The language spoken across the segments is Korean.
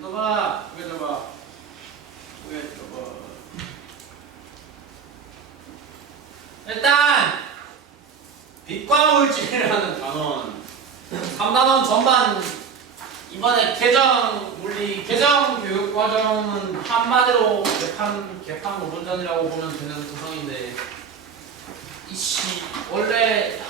너가 고개 잡아. 고개 잡아. 일단 빛과 물질이라는 단원 3단원 전반 이번에 개정 물리 개정 교육 과정은 한마디로 개판 5분 전이라고 보면 되는 구성인데 이씨 원래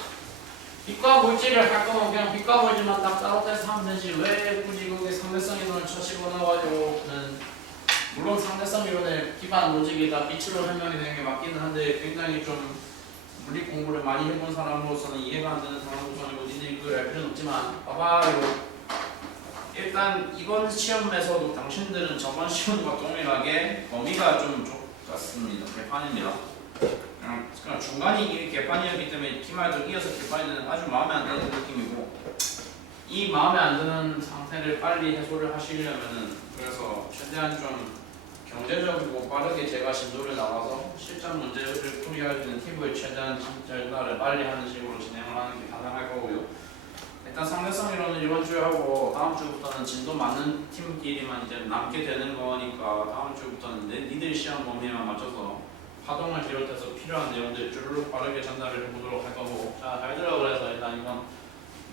빛과 물질을 할 거면 그냥 빛과 물질만 딱 따로 떼서 하면 되지 왜 굳이 그게 상대성 이론을 쳐시고 나와가지고는 물론 상대성 이론의 기반 로직이다 빛으로 설명이 되는 게 맞기는 한데 굉장히 좀 물리 공부를 많이 해본 사람으로서는 이해가 안 되는 단어 구성이고 니들이 그걸 알 필요는 없지만 봐봐요. 일단 이번 시험에서도 당신들은 저번 시험과 동일하게 범위가 좀 좁았습니다. 개판입니다. 그냥 중간이 이게 개판이었기 때문에 기말도 이어서 개판이 되는 아주 마음에 안 드는 느낌이고 이 마음에 안 드는 상태를 빨리 해소를 하시려면은 그래서 최대한 좀 경제적이고 빠르게 제가 진도를 나가서 실전 문제를 풀이할 수 있는 팁을 최대한 진짜를 빨리 하는 식으로 진행을 하는 게 가능할 거고요. 일단 상대성 이론은 이번 주에 하고 다음 주부터는 진도 맞는 팀끼리만 이제 남게 되는 거니까 다음 주부터는 니들 시험 범위에만 맞춰서 파동을 비롯해서 필요한 내용들 쭈르륵 빠르게 전달을 해보도록 할 거고 자 잘 들어 그래서 일단 이건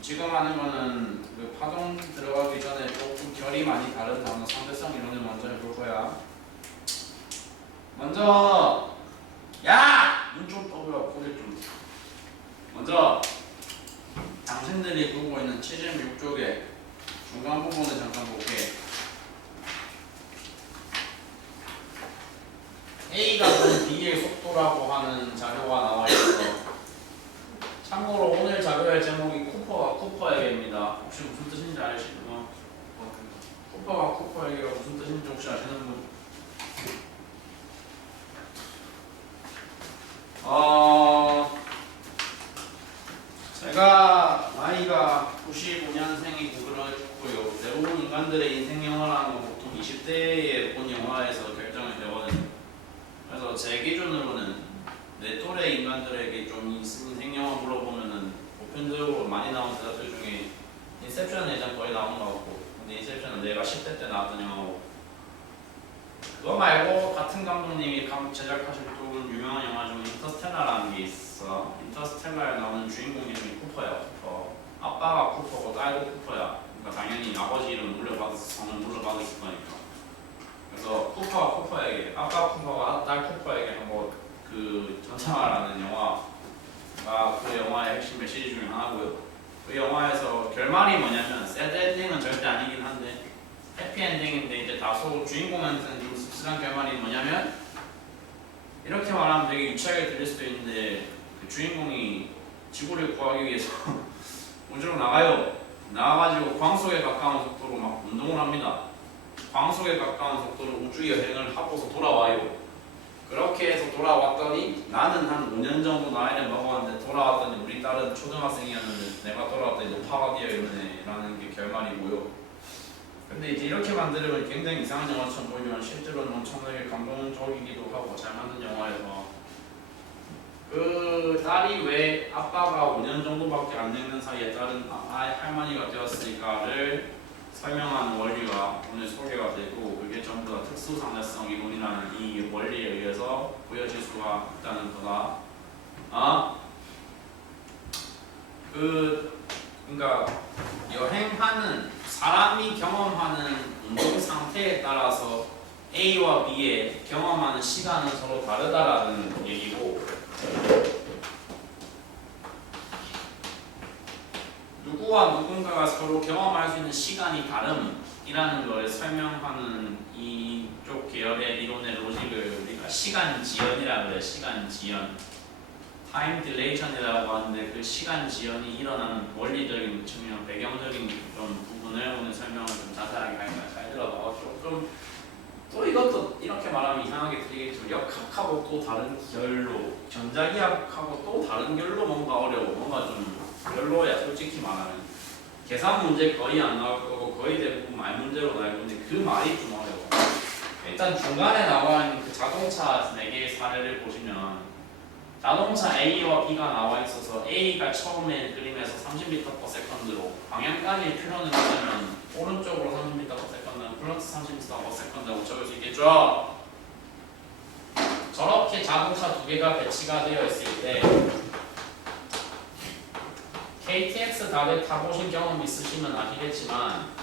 지금 하는 거는 그 파동 들어가기 전에 조금 결이 많이 다른 단어 상대성 이론을 먼저 해볼 거야. 먼저 야! 눈 좀 떠보라 고개 좀 먼저 당신들이 보고 있는 76쪽에 중간 부분을 잠깐 볼게. A가 B의 속도라고 하는 자료가 나와 있어. 참고로 오늘 자료의 제목이 쿠퍼와 쿠퍼에게입니다. 혹시 무슨 뜻인지 아시나요? 쿠퍼와 쿠퍼에게가 무슨 뜻인지 혹시 아시는 분? 제가 나이가 95년생이고 그렇고요. 대부분 인간들의 인생 영화라는 건 보통 20대에 본 영화에서 결정이 되거든요. 그래서 제 기준으로는 내 또래 인간들에게 좀 인생 영화 물어보면은 보편적으로 많이 나온 대답들 중에 인셉션은 일단 거의 나온 것 같고 근데 인셉션은 내가 10대 때 나왔던 영화고 그거 말고 같은 감독님이 제작하실 또 유명한 영화 중에 인터스텔라라는 게 있어. 인터스텔라에 나오는 주인공 이름이 쿠퍼야. 쿠퍼. 아빠가 쿠퍼고 딸도 쿠퍼야. 그러니까 당연히 아버지 이름 성을 물려받았을 거니까. 그래서 쿠퍼가 쿠퍼에게, 아빠 쿠퍼가 딸 쿠퍼에게 한번 그 전차라는 영화가 그 영화의 핵심 메시지 중에 하나고요. 그 영화에서 결말이 뭐냐면 새드 엔딩은 절대 아니긴 한데 해피엔딩인데 이제 다소 주인공한테는 좀 씁쓸한 결말이 뭐냐면 이렇게 말하면 되게 유치하게 들릴 수도 있는데 그 주인공이 지구를 구하기 위해서 우주로 나가요. 나가가지고 광속에 가까운 속도로 막 운동을 합니다. 광속에 가까운 속도로 우주 여행을 하고서 돌아와요. 그렇게 해서 돌아왔더니 나는 한 5년 정도 나이를 먹었는데 돌아왔더니 우리 딸은 초등학생이었는데 내가 돌아왔더니 노파가 되어있네 라는 게 결말이고요. 근데 이제 이렇게 만들면 굉장히 이상한 영화처럼 보이지만 실제로는 엄청나게 감동적이기도 하고 잘 만든 영화여서 그 딸이 왜 아빠가 5년 정도밖에 안 되는 사이에 딸은 할머니가 되었을까를 설명하는 원리가 오늘 소개가 되고 그게 전부 다 특수상대성 이론이라는 이 원리에 의해서 보여질 수가 있다는 거다. 그러니까 여행하는 사람이 경험하는 운동 상태에 따라서 A와 B의 경험하는 시간은 서로 다르다라는 얘기고 누구와 누군가가 서로 경험할 수 있는 시간이 다름이라는 것을 설명하는 이쪽 계열의 이론의 로직을 우리가 시간 지연이라고 해요. 시간 지연. 타임 딜레이션이라고 하는데 그 시간 지연이 일어나는 원리적인 측면, 배경적인 좀 부분을 오늘 설명을 좀 자세하게 할 거야. 잘 들어봐. 조금 또 이것도 이렇게 말하면 이상하게 들리겠지만 역학하고 또 다른 결로, 전자기학하고 또 다른 결로 뭔가 어려워. 뭔가 좀 별로야. 솔직히 말하면 계산 문제 거의 안 나올 거고 거의 대부분 말 문제로 나올 건데 그 말이 좀 어려워. 일단 중간에 나와 있는 그 자동차 4개의 사례를 보시면 자동차 A와 B가 나와 있어서 A가 처음에 그림에서 30m/s로 방향 따질 필요는 있으면 오른쪽으로 30m/s는 플러스 아시겠죠? 저렇게 자동차 두 개가 배치가 되어 있을 때 KTX 다들 타보신 경험 있으시면 아시겠지만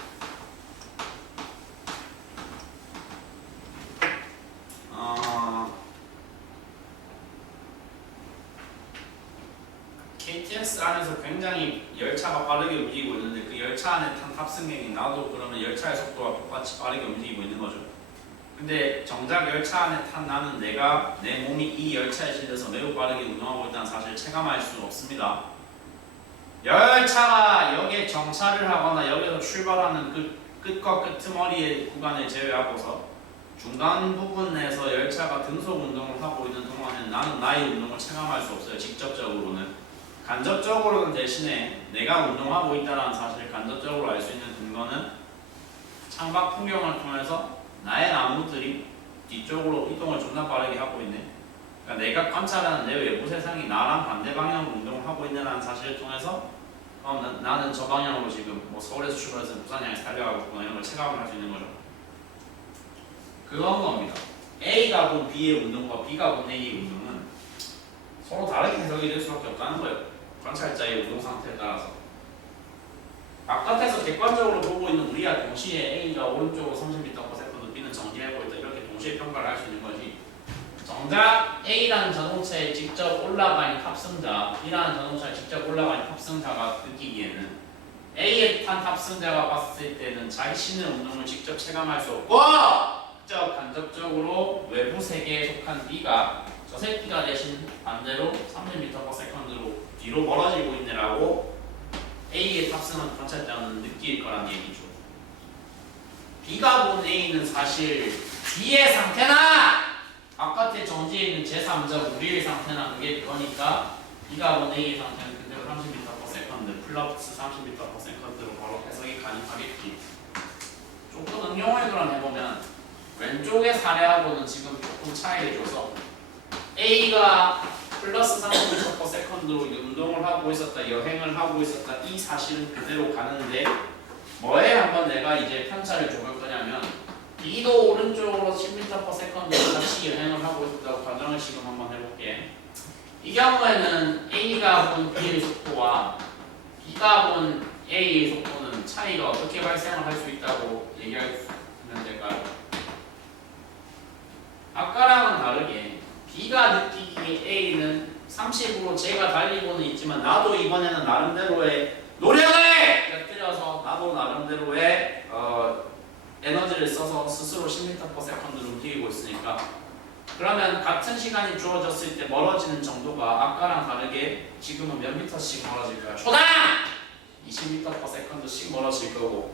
KTX 안에서 굉장히 열차가 빠르게 움직이고 있는데 그 열차 안에 탄 탑승객이 나도 그러면 열차의 속도와 똑같이 빠르게 움직이고 있는 거죠. 근데 정작 열차 안에 탄 나는 내 몸이 이 열차에 실려서 매우 빠르게 운동하고 있다는 사실을 체감할 수 없습니다. 열차가 역에 정차를 하거나 역에서 출발하는 그 끝과 끄트머리의 구간을 제외하고서 중간 부분에서 열차가 등속 운동을 하고 있는 동안에는 나는 나의 운동을 체감할 수 없어요. 직접적으로는. 간접적으로는 대신에 내가 운동하고 있다는 사실을 간접적으로 알 수 있는 근거는 창밖 풍경을 통해서 나의 나무들이 뒤쪽으로 이동을 존나 빠르게 하고 있네. 그러니까 내가 관찰하는 내 외부 세상이 나랑 반대 방향으로 운동을 하고 있다는 사실을 통해서 나는 저 방향으로 지금 뭐 서울에서 출발해서 부산 향해서 달려가고 있구나 이런 걸 체감을 할 수 있는 거죠. 그런 겁니다. A가 본 B의 운동과 B가 본 A의 운동은 서로 다르게 해석이 될 수밖에 없다는 거예요. 관찰자의 운동 상태에 따라서. 바깥에서 객관적으로 보고 있는 우리와 동시에 A가 오른쪽으로 30m/s, B는 정지하고 있다 이렇게 동시에 평가를 할 수 있는 거지. 정작 A라는 자동차에 직접 올라가 있는 탑승자, B라는 자동차에 직접 올라가 있는 탑승자가 느끼기에는 A에 탄 탑승자가 봤을 때는 자신의 운동을 직접 체감할 수 없고 직접 간접적으로 외부 세계에 속한 B가 저 새끼가 대신 반대로 30m/s로 뒤로 멀어지고 있네라고 A에 탑승한 관찰자는 느낄 거란 얘기죠. B가 본 A는 사실 B의 상태나 바깥에 정지해 있는 제3자 우리의 상태나 그게 그거니까 B가 본 A의 상태는 그대로 30m/s 플러스 30m/s로 바로 해석이 가능하겠지. 조금 응용을 해보면 왼쪽의 사례하고는 지금 조금 차이를 줘서 A가 플러스 30m/s로 운동을 하고 있었다, 여행을 하고 있었다 이 사실은 그대로 가는데 뭐에 한번 내가 이제 편차를 줘볼 거냐면 B도 오른쪽으로 10m/s로 같이 여행을 하고 있다고 가정을 지금 한번 해볼게. 이 경우에는 A가 본 B의 속도와 B가 본 A의 속도는 차이가 어떻게 발생을 할 수 있다고 얘기할 수 있는 될까요? 아까랑은 다르게 B가 느끼기에 A는 30으로 제가 달리고는 있지만 나도 이번에는 나름대로의 노력을 곁들여서 나도 나름대로의 에너지를 써서 스스로 10m/s로 움직이고 있으니까 그러면 같은 시간이 주어졌을 때 멀어지는 정도가 아까랑 다르게 지금은 몇 미터씩 멀어질까요? 초당! 20m/s씩 멀어질 거고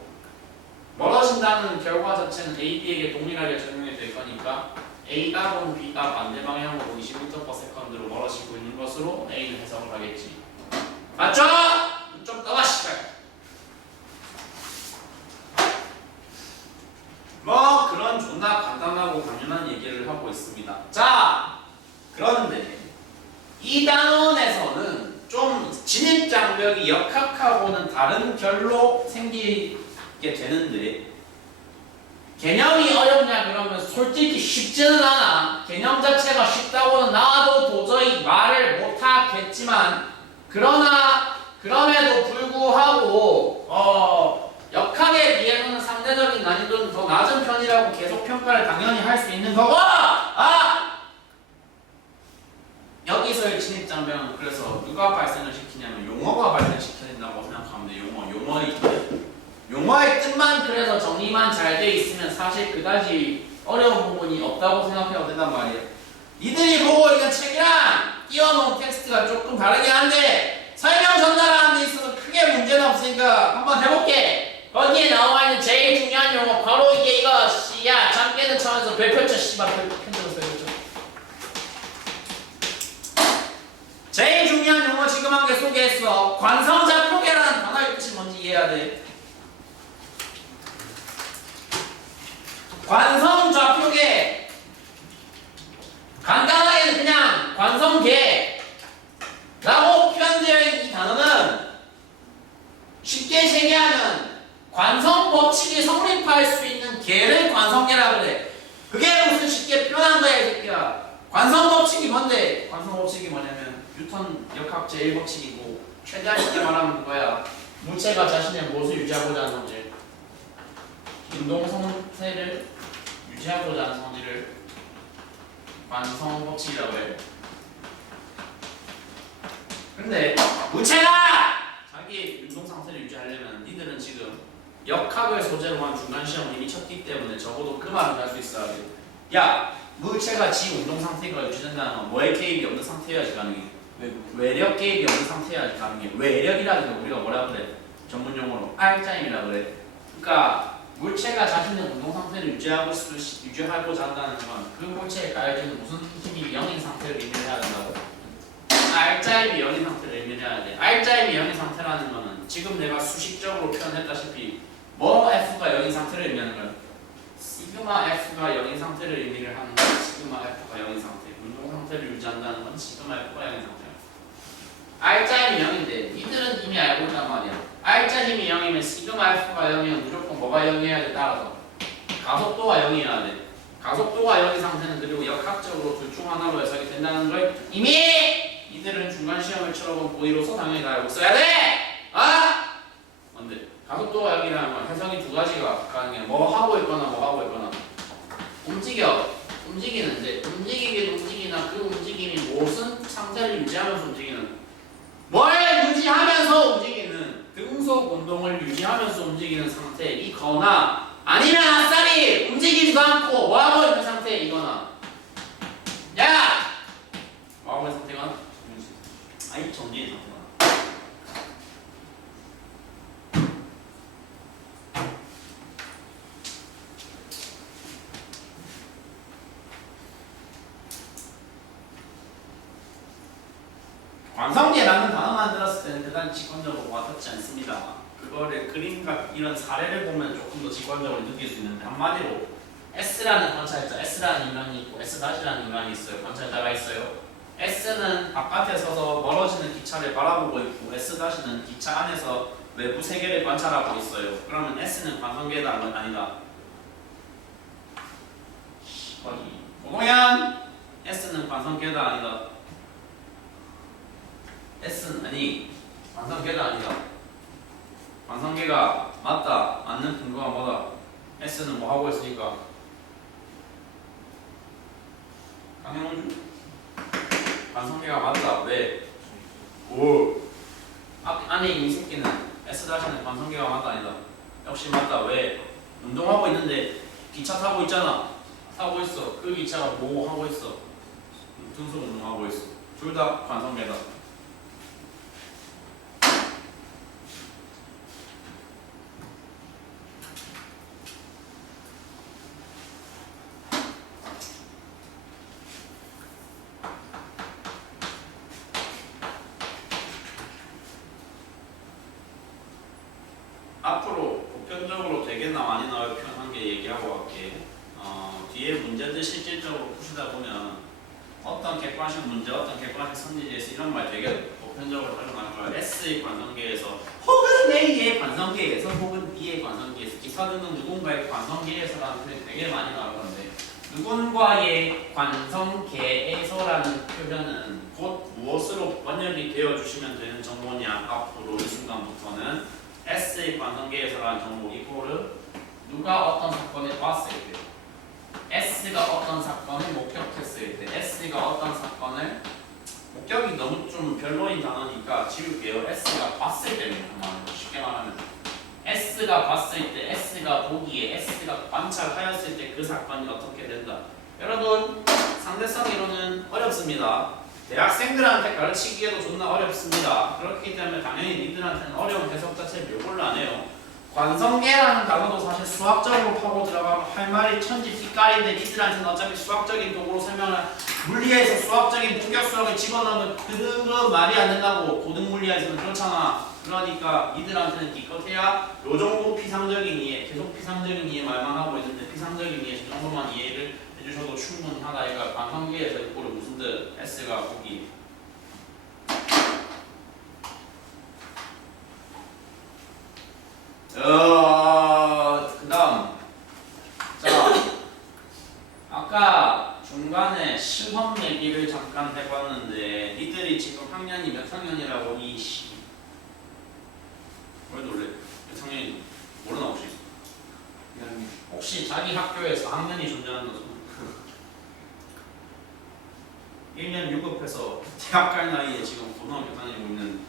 멀어진다는 결과 자체는 A, B에게 동일하게 적용이 될 거니까 A가 본 B가 반대 방향으로 20m/s로 멀어지고 있는 것으로 A는 해석을 하겠지. 맞죠? 좀 떠봐 씨발. 뭐 그런 존나 간단하고 당연한 얘기를 하고 있습니다. 자, 그런데 이 단원에서는 좀 진입장벽이 역학하고는 다른 결로 생기게 되는데 개념이 어렵냐 그러면 솔직히 쉽지는 않아. 개념 자체가 쉽다고는 나도 도저히 말을 못하겠지만 그럼에도 불구하고 역학에 비해서는 상대적인 난이도는 더 낮은 편이라고 계속 평가를 당연히 할 수 있는 거고 여기서의 진입장벽은 그래서 누가 발생을 시키냐면 용어가 발생시켜야 된다고 생각하면 돼. 용어의 뜻만 그래서 정리만 잘 돼 있으면 사실 그다지 어려운 부분이 없다고 생각해도 된단 말이에요. 니들이 보고 있는 책이랑 띄워놓은 텍스트가 조금 다르긴 한데 설명 전달하는 데 있어서 크게 문제는 없으니까 한번 해볼게. 거기에 나와 있는 제일 중요한 용어 바로 이게 이거 야 잠 깨는 차원에서 별표쳐 씨발 편집해서 별표쳐. 제일 중요한 용어 지금 한 개 소개했어. 관성자표계라는 단어의 뜻이 뭔지 이해해야 돼. 관성좌표계 간단하게는 그냥 관성계 라고 표현되어 있는 이 단어는 쉽게 제기하면 관성법칙이 성립할 수 있는 계를 관성계라고 그래. 그게 관성 법칙이 뭔데? 관성 법칙이 뭐냐면 뉴턴 역학 제1법칙이고 최대한 쉽게 말하면 그거야. 물체가 자신의 무엇을 유지하고자 하는 성질, 운동 상태를 유지하고자 하는 성질을 관성 법칙이라고 해. 근데 물체가 자기 운동 상태를 유지하려면 니들은 지금 역학을 소재로 한 중간 시험을 이미 쳤기 때문에 적어도 그 말은 할 수 있어야 돼. 야, 물체가 지 운동 상태가 유지된다는 건 뭐의 개입이 없는 상태여야지 가능해. 외력 개입이 없는 상태여야지 가능해. 외력이라는 건 우리가 뭐라 그래? 전문용어로 R자임이라 그래. 그러니까 물체가 자신의 운동 상태를 유지하고자 한다는 건 그 물체에 가해지는 무슨 힘이 0인 상태를 의미해야 된다고. R자임이 0인 상태를 의미해야 돼. R자임이 0인 상태라는 거는 지금 내가 수식적으로 표현했다시피 뭐 F가 0인 상태를 의미하는 거야? 시그마 F가 0인 상태를 의미를 하는 거야. 시그마 F가 0인 상태. 운동 상태를 유지한다는 건 시그마 F가 0인 상태야. R자 힘이 0인데 니들은 이미 알고 있단 말이야. R자 힘이 0이면 시그마 F가 0이면 무조건 뭐가 0이어야 돼? 따라서 가속도가 0이어야 돼. 가속도가 0인 상태는 그리고 역학적으로 둘 중 하나로 해석이 된다는 걸 이미 니들은 중간 시험을 치러본 보이로서 당연히 다 알고 있어야 돼! 아! 뭔데? 가속도가 0이라는 건 해석이 두 가지가 가능해. 뭐 하고 있거나 뭐 하고 있거나. 움직이는데 움직이긴 움직이나 그 움직임이 무슨 상태를 유지하면서 움직이는, 뭘 유지하면서 움직이는, 등속 운동을 유지하면서 움직이는 상태이거나 아니면 아싸리 움직이지도 않고 뭐하고 있는 상태이거나. 야! 뭐하고 있는 상태가? 아이 정지의 상태가. 관성계라는 단어만 들었을 때는 대단히 직관적으로 와닿지 않습니다. 그거를 그림과 이런 사례를 보면 조금 더 직관적으로 느낄 수 있는데, 한마디로 S라는 관찰자, S라는 인간이 있고 S-라는 인간이 있어요. 관찰자가 있어요. S는 바깥에 서서 멀어지는 기차를 바라보고 있고 S-는 기차 안에서 외부 세계를 관찰하고 있어요. 그러면 S는 관성계다는 건 아니다. 오동현! S는 관성계다 아니다. S는 아니, 관성계가 아니다. 관성계가 맞다. 맞는 근거가 뭐다? S는 뭐 하고 있으니까. 강영훈 관성계가 맞다. 왜? 오. 안에 이 새끼는 S-는 관성계가 맞다 아니다. 역시 맞다. 왜? 운동하고 있는데 기차 타고 있잖아. 타고 있어. 그 기차가 뭐 하고 있어? 등속 운동하고 있어. 둘 다 관성계다. 앞으로 보편적으로 되게나 많이 나올 표현한 게 얘기하고 갈게. 뒤에 문제들 실질적으로 푸시다 보면 어떤 객관식 문제, 어떤 객관식 성질에서 이런 말 되게 보편적으로 활용할 거야. S의 관성계에서 혹은 A의 관성계에서 혹은 B의 관성계에서 기타 등등 누군가의 관성계에서라는 표현이 되게 많이 나올 건데, 누군가의 관성계에서라는 표현은 곧 무엇으로 번역이 되어주시면 되는 정보냐. 앞으로 이 순간부터는 S의 관성계에서라는 정보 이코르 누가 어떤 사건을 봤을 때, S가 어떤 사건을 목격했을 때, S가 어떤 사건을, 목격이 너무 좀 별로인 단어니까 지울게요. S가 봤을 때입니다. 쉽게 말하면 S가 봤을 때, S가 보기에, S가 관찰하였을 때 그 사건이 어떻게 된다. 여러분, 상대성 이론은 어렵습니다. 대학생들한테 가르치기에도 존나 어렵습니다. 그렇기 때문에 당연히 니들한테는 어려운 해석 자체를 요구를 안 해요. 관성계라는 단어도 사실 수학적으로 파고 들어가면 할 말이 천지 뒷깔인데, 니들한테는 어차피 수학적인 도구로 설명을, 물리에서 수학적인 충격 수학을 집어넣으면 그 말이 안 된다고. 고등 물리에서는 그렇잖아. 그러니까 니들한테는 기껏해야 요 정도 피상적인 이해, 계속 피상적인 이해 말만 하고 있는데 피상적인 이해 정도만 이해를 해주셔도 충분하다. 그러니까 관성계에서 이거를 무슨 뜻? S가 보기. 그 다음 자, 아까 중간에 실험 얘기 잠깐 해봤는데 니들이 지금 학년이 몇 학년이라고 이씨 왜 놀래? 몇 학년이 모르나 혹시? 혹시 자기 학교에서 학년이 존재하는 것은 1년 6급해서 대학 갈 나이에 지금 고등학교 다니고 있는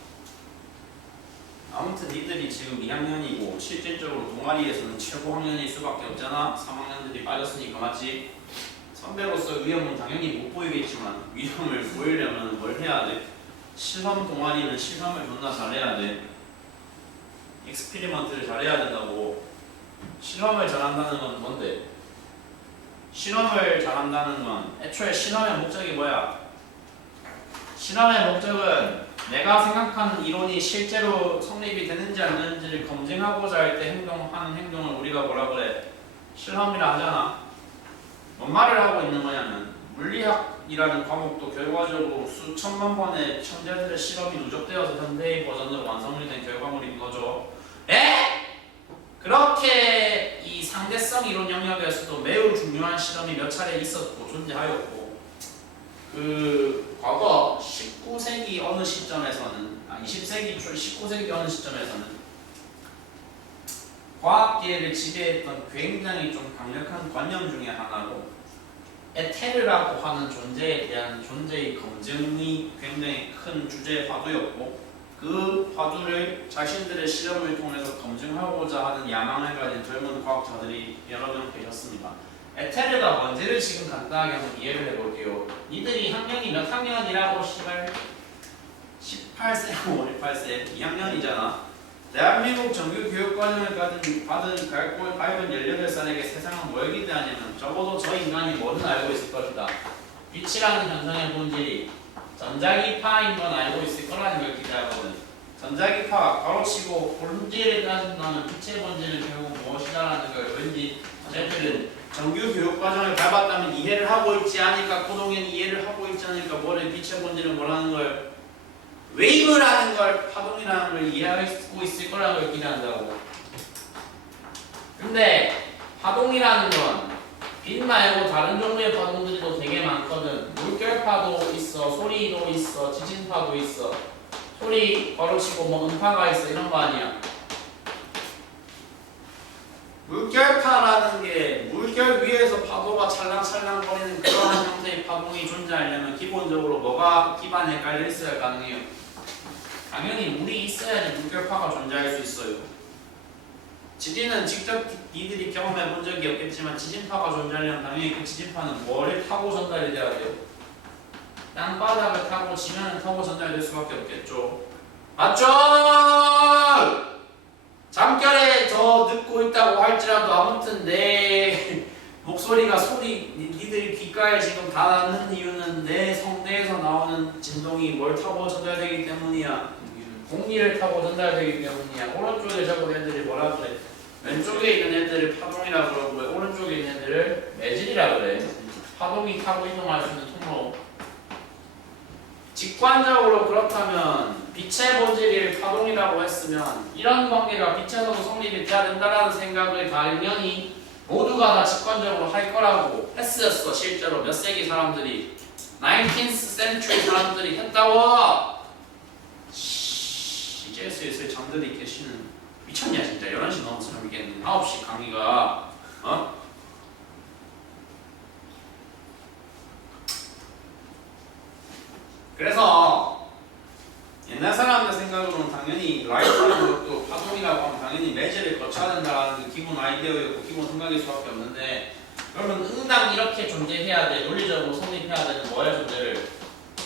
아무튼 니들이 지금 2학년이고 실질적으로 동아리에서는 최고 학년일 수밖에 없잖아. 3학년들이 빠졌으니까 맞지? 선배로서 위험은 당연히 못 보이겠지만 위험을 보이려면 뭘 해야 돼? 실험 동아리는 실험을 존나 잘해야 돼. 익스피리먼트를 잘해야 된다고. 실험을 잘한다는 건 뭔데? 실험을 잘한다는 건 애초에 실험의 목적이 뭐야? 실험의 목적은 내가 생각하는 이론이 실제로 성립이 되는지 안 되는지를 검증하고자 할 때 하는 행동을 우리가 뭐라 그래? 실험이라 하잖아. 뭔 말을 하고 있는 거냐면 물리학이라는 과목도 결과적으로 수천만 번의 천재들의 실험이 누적되어서 현대의 버전으로 완성이 된 결과물인 거죠. 에? 그렇게 이 상대성 이론 영역에서도 매우 중요한 실험이 몇 차례 있었고 존재하였고 과거 19세기 어느 시점에서는 20세기 초 19세기 어느 시점에서는 과학계를 지배했던 굉장히 좀 강력한 관념 중에 하나로 에테르라고 하는 존재에 대한 존재의 검증이 굉장히 큰 주제 화두였고 그 화두를 자신들의 실험을 통해서 검증하고자 하는 야망을 가진 젊은 과학자들이 여러 명 계셨습니다. 에테르가 뭔지를 지금 간단하게 한번 이해를 해볼게요. 니들이 학년이 몇 학년이라고 18세고 18세 2학년이잖아. 대한민국 정규 교육과정을 받은 밟은 18살에게 세상은 뭘 기대하냐면 적어도 저 인간이 뭐든 알고 있을 것이다. 빛이라는 현상의 본질이 전자기파인 건 알고 있을 거라는 걸 기대하거든. 전자기파 가로치고 본질을 따진다면 빛의 본질은 결국 무엇이다라는 걸 왠지 쟤들은 정규 교육과정을 밟았다면 이해를 하고 있지 않을까. 고동현이 이해를 하고 있지 않을까. 뭐를 빛의 본질은 뭐라는 걸 웨이브라는 걸 파동이라는 걸 이해하고 있을 거라는 걸 기대한다고. 근데 파동이라는 건 빛 말고 다른 종류의 파동들도 되게 많거든. 물결파도 있어, 소리도 있어, 지진파도 있어. 소리 가로치고 뭐 음파가 있어 이런 거 아니야. 물결파라는 게 물결 위에서 파도가 찰랑찰랑 거리는 그러한 형태의 파동이 존재하려면 기본적으로 뭐가 기반에 깔려 있어야 가능해요? 당연히 물이 있어야지 물결파가 존재할 수 있어요. 지진은 직접 니들이 경험해 본 적이 없겠지만 지진파가 존재하려면 당연히 그 지진파는 뭐를 타고 전달이 돼야 돼요? 땅바닥을 타고 지면을 타고 전달될 수밖에 없겠죠. 맞죠? 잠결에 더 듣고 있다고 할지라도 아무튼 내 목소리가 니들 귓가에 지금 다 닿는 이유는 내 성대에서 나오는 진동이 뭘 타고 전달되기 때문이야. 공기를 타고 전달되기 때문이야. 오른쪽에 적은 애들이 뭐라 그래? 왼쪽에 있는 애들을 파동이라고 그러고 오른쪽에 있는 애들을 매질이라고 그래. 파동이 타고 이동할 수 있는 통로. 직관적으로 그렇다면 빛의 본질을 파동이라고 했으면 이런 관계가 빛에서도 성립이 돼야 된다는 생각을 당연히 모두가 다 직관적으로 할 거라고 했었어. 실제로 몇 세기 사람들이 19th century 사람들이 했다고. 이제 슬슬 잠들이 계시는 미쳤냐 진짜. 11시 넘어서 잠이겠는데 9시 강의가 그래서 옛날 사람들 생각으로는 당연히 라이트라는 것도 파동이라고 하면 당연히 매질을 거쳐야 된다는 게 기본 아이디어였고 기본 생각일 수밖에 없는데 그러면 응당 이렇게 존재해야 돼. 논리적으로 성립해야 되는 뭐의 존재를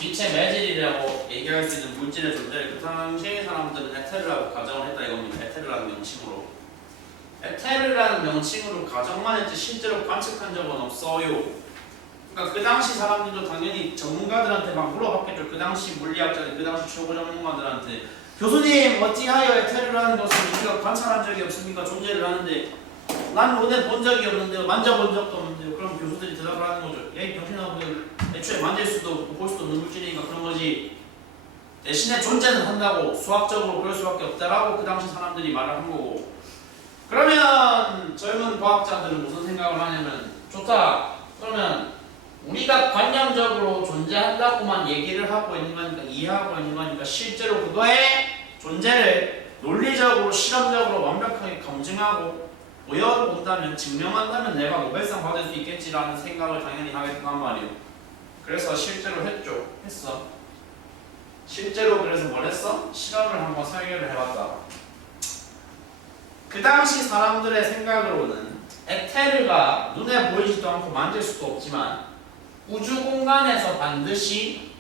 빛의 매질이라고 얘기할 수 있는 물질의 존재를 그 당시의 사람들은 에테르라고 가정을 했다 이겁니다. 에테르라는 명칭으로. 에테르라는 명칭으로 가정만 했지 실제로 관측한 적은 없어요. 그러니까 그 당시 사람들도 당연히 전문가들한테 막 물어봤겠죠. 그 당시 물리학자들, 그 당시 최고 전문가들한테 교수님 어찌하여 에테르라는 것을 우리가 관찰한 적이 없습니까? 존재를 하는데 난 눈에 본 적이 없는데요. 만져본 적도 없는데요. 그럼 교수들이 대답을 하는 거죠. 에이 병신아, 애초에 만질 수도 없고 볼 수도 없는 물질이니까 그런 거지. 대신에 존재는 한다고 수학적으로 그럴 수밖에 없다라고 그 당시 사람들이 말을 한 거고. 그러면 젊은 과학자들은 무슨 생각을 하냐면 좋다. 그러면 우리가 관념적으로 존재한다고만 얘기를 하고 있는 거니까 이해하고 있는 거니까 실제로 그거의 존재를 논리적으로 실험적으로 완벽하게 검증하고 보여본다면 증명한다면 내가 노벨상 받을 수 있겠지라는 생각을 당연히 하게 된단 말이에요. 그래서 실제로 했어. 실제로 그래서 뭘 했어? 실험을 한번 설계를 해봤다. 그 당시 사람들의 생각으로는 에테르가 눈에 보이지도 않고 만질 수도 없지만 우주 공간에서 반드시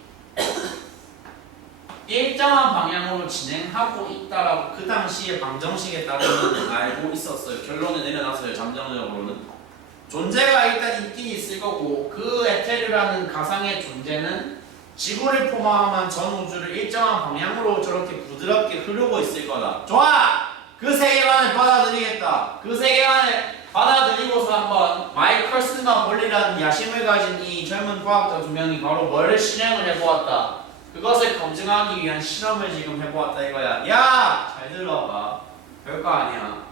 일정한 방향으로 진행하고 있다라고 그 당시의 방정식에 따르면 알고 있었어요. 결론을 내려놨어요. 잠정적으로는 존재가 일단 있긴 있을 거고 그 에테르라는 가상의 존재는 지구를 포함한 전 우주를 일정한 방향으로 저렇게 부드럽게 흐르고 있을 거다. 좋아! 그 세계관을 받아들이겠다. 그 세계관을 받아들이고서 한번 마이클슨과 몰리라는 야심을 가진 이 젊은 과학자 두 명이 바로 뭘 실행을 해보았다. 그것을 검증하기 위한 실험을 지금 해보았다 이거야. 야! 잘 들어봐. 별거 아니야.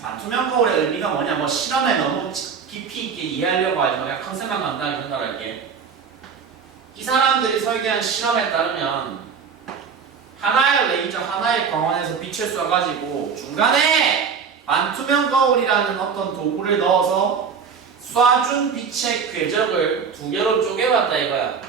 반투명 거울의 의미가 뭐냐? 뭐 실험에 너무 깊이 있게 이해하려고 하지 마. 그냥 컨셉만 간단하게 전달할게. 이 사람들이 설계한 실험에 따르면 하나의 레이저, 하나의 광원에서 빛을 쏴가지고 중간에 반투명 거울이라는 어떤 도구를 넣어서 쏴준 빛의 궤적을 두 개로 쪼개봤다 이거야.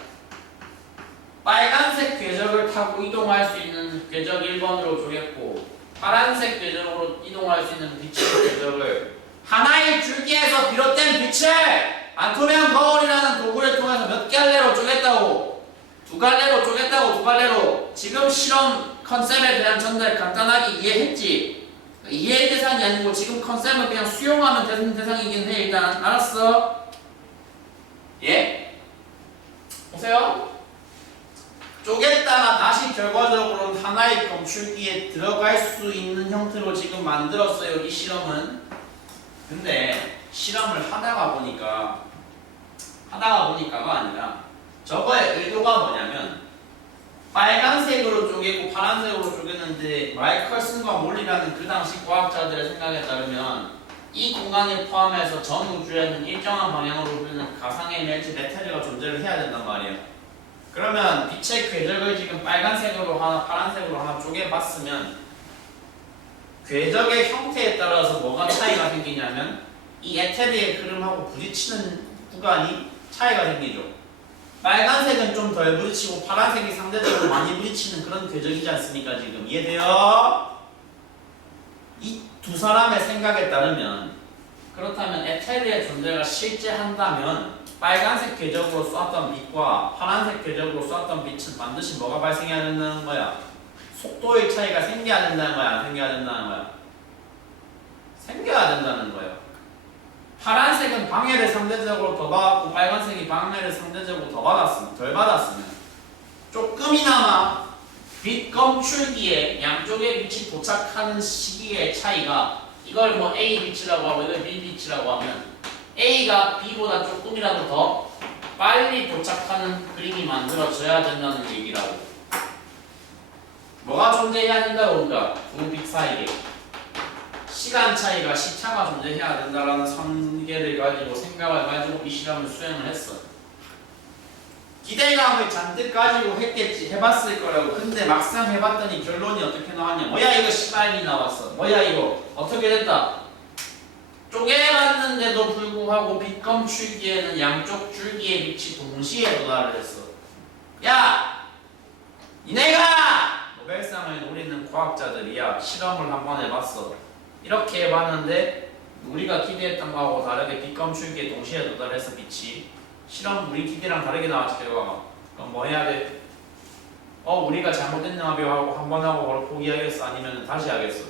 빨간색 궤적을 타고 이동할 수 있는 궤적 1번으로 쪼갰고 파란색 궤적으로 이동할 수 있는 빛의 궤적을 하나의 줄기에서 비롯된 빛을 반투명 거울이라는 도구를 통해서 몇 갈래로 쪼갰다고? 두 갈래로 쪼갰다고. 두 갈래로. 지금 실험 컨셉에 대한 전달 간단하게 이해했지? 이해의 대상이 아니고 지금 컨셉을 그냥 수용하면 되는 대상이긴 해. 일단 알았어? 예? 보세요. 쪼갰다가 다시 결과적으로는 하나의 검출기에 들어갈 수 있는 형태로 지금 만들었어요. 이 실험은. 근데 실험을 하다가 보니까가 아니라 저거의 의도가 뭐냐면 빨간색으로 쪼개고 파란색으로 쪼갰는데 마이클슨과 몰리라는 그 당시 과학자들의 생각에 따르면 이 공간을 포함해서 전 우주에는 일정한 방향으로 흐르는 가상의 멜트 메테리가 존재를 해야 된단 말이에요. 그러면 빛의 궤적을 지금 빨간색으로 하나 파란색으로 하나 쪼개봤으면 궤적의 형태에 따라서 뭐가 차이가 생기냐면 이 에테르의 흐름하고 부딪히는 구간이 차이가 생기죠. 빨간색은 좀 덜 부딪히고 파란색이 상대적으로 많이 부딪히는 그런 궤적이지 않습니까? 지금 이해돼요? 이 두 사람의 생각에 따르면 그렇다면 에테르의 존재가 실제한다면 빨간색 궤적으로 쐈던 빛과 파란색 궤적으로 쐈던 빛은 반드시 뭐가 발생해야 된다는 거야? 속도의 차이가 생겨야 된다는 거야? 안 생겨야 된다는 거야? 생겨야 된다는 거야. 파란색은 방해를 상대적으로 더 받았고 빨간색이 방해를 상대적으로 덜 받았으면 조금이나마 빛 검출기에 양쪽의 빛이 도착하는 시기의 차이가 이걸 뭐 A 빛이라고 하고 이걸 B 빛이라고 하면 A가 B보다 조금이라도 더 빨리 도착하는 그림이 만들어져야 된다는 얘기라고. 뭐가 존재해야 된다고 그러니까 두 빛 사이에 시간 차이가 시차가 존재해야 된다라는 설계를 가지고 생각을 가지고 이 실험을 수행을 했어. 기대감을 잔뜩 가지고 했겠지. 해봤을 거라고. 근데 막상 해봤더니 결론이 어떻게 나왔냐. 뭐야 이거 시발이 나왔어. 뭐야 이거 어떻게 됐다. 쪼개봤는데도 불구하고 빛 검출기에는 양쪽 줄기의 빛이 동시에 도달을 했어. 야! 니네가 노벨상을 노리는 과학자들이야. 실험을 한번 해봤어. 이렇게 해봤는데 우리가 기대했던 거하고 다르게 빛 검출기에 동시에 도달해서 빛이 실험 우리 기대랑 다르게 나왔지 결과가. 그럼 뭐 해야 돼? 우리가 잘못됐나 봐 하고 한 번 하고 바로 포기하겠어? 아니면 다시 하겠어?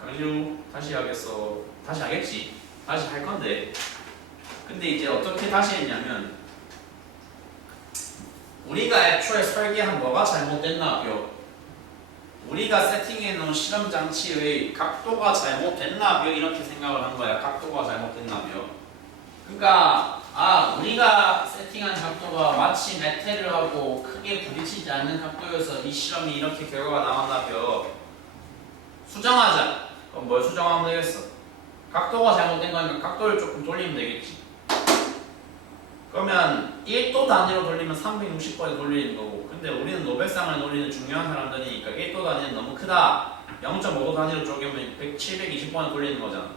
강유 다시 하겠어? 다시 하겠지? 다시 할 건데. 근데 이제 어떻게 다시 했냐면 우리가 애초에 설계한 뭐가 잘못됐나요? 우리가 세팅해 놓은 실험 장치의 각도가 잘못됐나요? 이렇게 생각을 한 거야. 각도가 잘못됐나요? 그러니까 우리가 세팅한 각도가 마치 메테르하고 크게 부딪히지 않는 각도여서 이 실험이 이렇게 결과가 나왔나요? 수정하자. 그럼 뭘 수정하면 되겠어? 각도가 잘못된 거니까 각도를 조금 돌리면 되겠지. 그러면 1도 단위로 돌리면 360번에 돌리는 거고, 근데 우리는 노벨상을 노리는 중요한 사람들이니까 1도 단위는 너무 크다. 0.5도 단위로 쪼개면 720번에 돌리는 거잖아.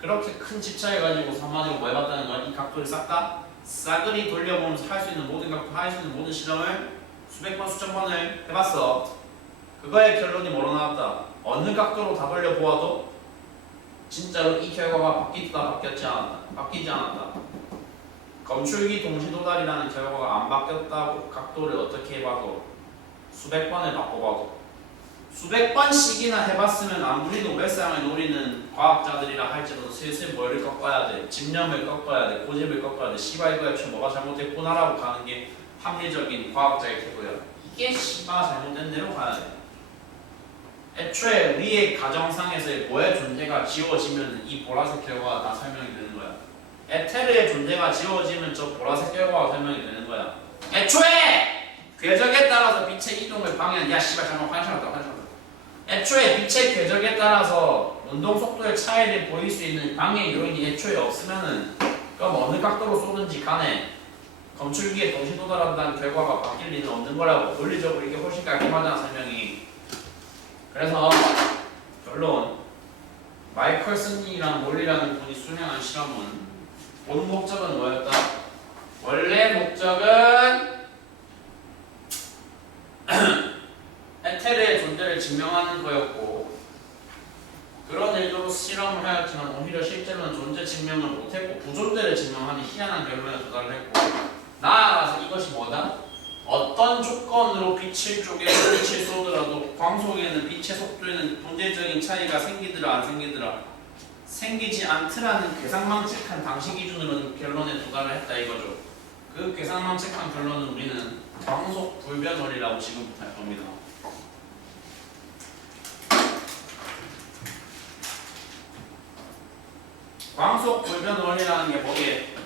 그렇게 큰 집차해가지고 한마디로 뭐 해봤다는 거야? 이 각도를 싹 다 싸그리 돌려보면서 할 수 있는 모든 각도, 할 수 있는 모든 실험을 수백 번, 수천 번을 해봤어. 그거의 결론이 뭐로 나왔다? 어느 각도로 다 돌려보아도 진짜로 이 결과가 바뀌지 않았다. 검출기 동시도달이라는 결과가 안 바뀌었다고. 각도를 어떻게 해봐도 수백 번을 바꿔봐도 수백 번씩이나 해봤으면 아무리 노벨상을 노리는 과학자들이라 할지라도 슬슬 뭐를 꺾어야 돼. 집념을 꺾어야 돼. 고집을 꺾어야 돼. 씨발 이거 애초에 뭐가 잘못됐구나라고 가는 게 합리적인 과학자의 태도야. 이게 씨발 잘못된 대로 가야 돼. 애초에 우리의 가정상에서의 뭐의 존재가 지워지면 이 보라색 결과가 다 설명이 되는 거야. 에테르의 존재가 지워지면 저 보라색 결과가 설명이 되는 거야. 애초에 궤적에 따라서 빛의 이동을 방해한, 야 씨발 잠깐 환상했다. 애초에 빛의 궤적에 따라서 운동 속도의 차이를 보일 수 있는 방해 요인이 애초에 없으면은 그럼 어느 각도로 쏘든지 간에 검출기에 동시 도달한다는 결과가 바뀔 리는 없는 거라고. 논리적으로 이게 훨씬 깔끔하잖아 설명이. 그래서 결론, 마이클슨이랑 몰리라는 분이 수행한 실험은 본 목적은 뭐였다? 원래 목적은 에테르의 존재를 증명하는 거였고, 그런 의도로 실험을 하였지만 오히려 실제로는 존재 증명을 못했고 부존재를 증명하는 희한한 결론에 도달을 했고, 나아가서 이것이 뭐다? 어떤 조건으로 빛을 쪼개서 빛을 쏘더라도 광속에는 빛의 속도에는 존재적인 차이가 생기더라 안 생기더라, 생기지 않더라는 괴상망측한 당시 기준으로는 결론에 도달을 했다 이거죠. 그 괴상망측한 결론은 우리는 광속 불변 원리라고 지금부터 할 겁니다. 광속 불변 원리라는 게 뭐게?